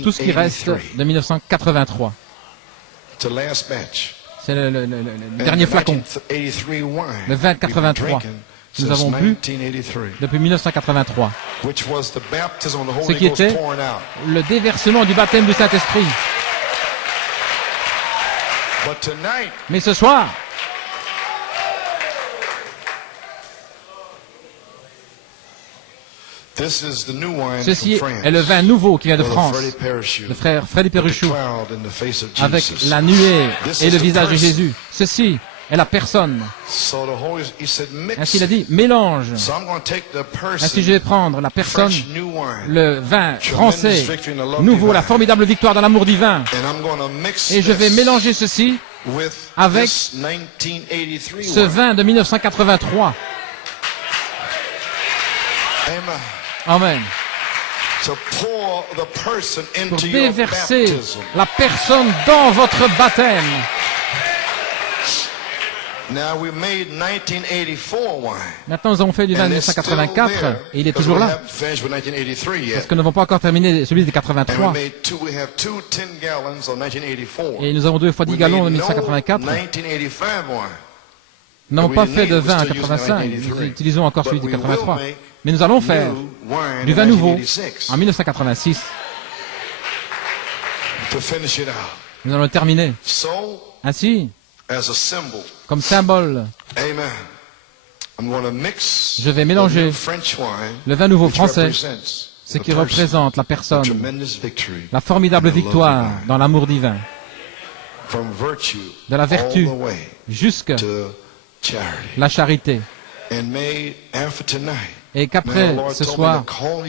tout ce qui reste de 1983. C'est le dernier flacon, le vin de 83. Nous avons bu depuis 1983, ce qui était le déversement du baptême du Saint-Esprit. Mais ce soir, ceci est le vin nouveau qui vient de France, le frère Freddy Peruchou, avec la nuée et le visage de Jésus. Ceci est la personne. Ainsi il a dit, mélange. Ainsi je vais prendre la personne, le vin français, nouveau, la formidable victoire dans l'amour divin. Et je vais mélanger ceci avec ce vin de 1983. Amen. Pour déverser la personne dans votre baptême. Maintenant, nous avons fait du vin de 1984 et il est toujours là. Parce que nous n'avons pas encore terminé celui de 83. Et nous avons 2 fois 10 gallons de 1984. Nous n'avons pas fait de vin en 85. Nous utilisons encore celui de 83. Mais nous allons faire du vin nouveau en 1986. Nous allons le terminer. Ainsi, comme symbole, je vais mélanger le vin nouveau français, ce qui représente la personne, la formidable victoire dans l'amour divin. de la vertu jusqu'à la charité. Et qu'après ce soir,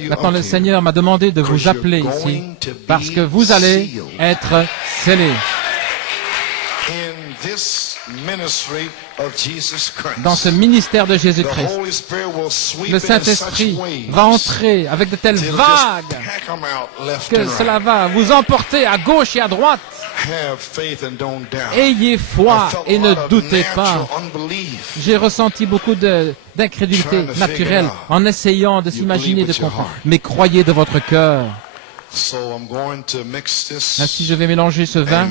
maintenant le Seigneur m'a demandé de vous appeler ici parce que vous allez être scellés dans ce ministère de Jésus-Christ. Le Saint-Esprit va entrer avec de telles vagues que cela va vous emporter à gauche et à droite. Ayez foi et ne doutez pas. J'ai ressenti beaucoup d'incrédulité naturelle en essayant de s'imaginer, de comprendre. Mais croyez de votre cœur. Ainsi, je vais mélanger ce vin.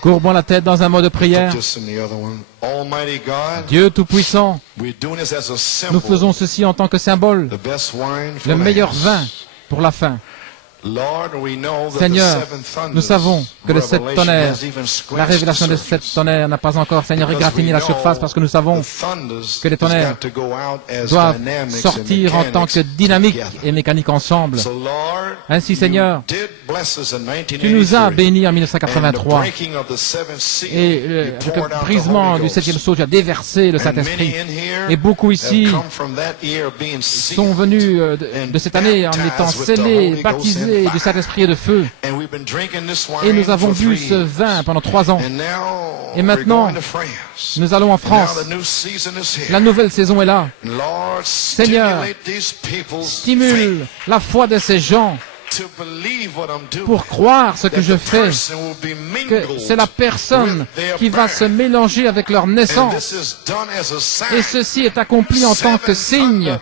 Courbons la tête dans un mot de prière. Dieu Tout-Puissant, nous faisons ceci en tant que symbole, le meilleur vin pour la fin. Seigneur, nous savons que le sept tonnerres, la révélation des sept tonnerres n'a pas encore, Seigneur, égratigné la surface parce que nous savons que les tonnerres doivent sortir en tant que dynamique et mécanique ensemble. Ainsi, Seigneur, tu nous as bénis en 1983 et le brisement du septième sceau, tu as déversé le Saint-Esprit. Et beaucoup ici sont venus de cette année en étant scellés, baptisés du Saint-Esprit et de feu. Et nous avons bu ce vin pendant 3 ans. Et maintenant, nous allons en France. La nouvelle saison est là. Seigneur, stimule la foi de ces gens pour croire ce que je fais, que c'est la personne qui va se mélanger avec leur naissance. Et ceci est accompli en tant que signe.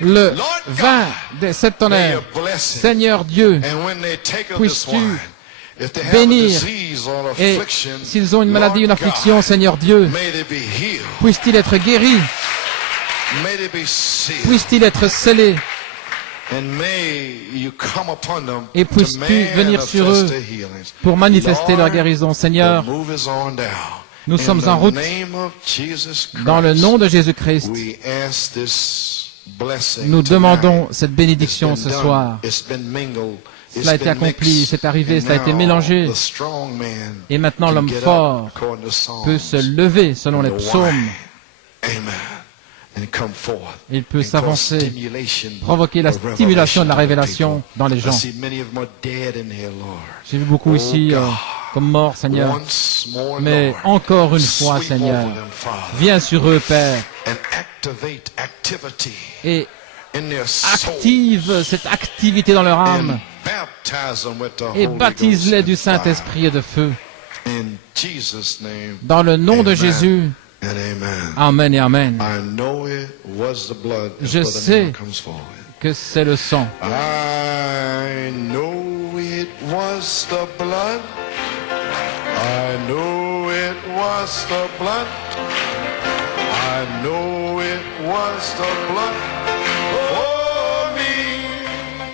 Le vin des sept tonnerres. Seigneur Dieu, puisses-tu bénir, et s'ils ont une maladie, une affliction, Seigneur Dieu, puisse-t-il être guéri, puisse-t-il être scellé, et puisses-tu venir sur eux pour manifester leur guérison. Seigneur, nous sommes en route. Dans le nom de Jésus-Christ, nous demandons cette bénédiction ce soir. Cela a été accompli, c'est arrivé, cela a été mélangé. Et maintenant l'homme fort peut se lever selon les psaumes. Il peut s'avancer, provoquer la stimulation de la révélation dans les gens. J'ai vu beaucoup ici comme morts, Seigneur. Mais encore une fois, Seigneur, viens sur eux, Père, et active cette activité dans leur âme et baptise-les du Saint-Esprit et de feu. Dans le nom de Jésus. Amen et Amen. Je sais que c'est le sang. I know it was the blood. I know it was the blood. I know it was the blood.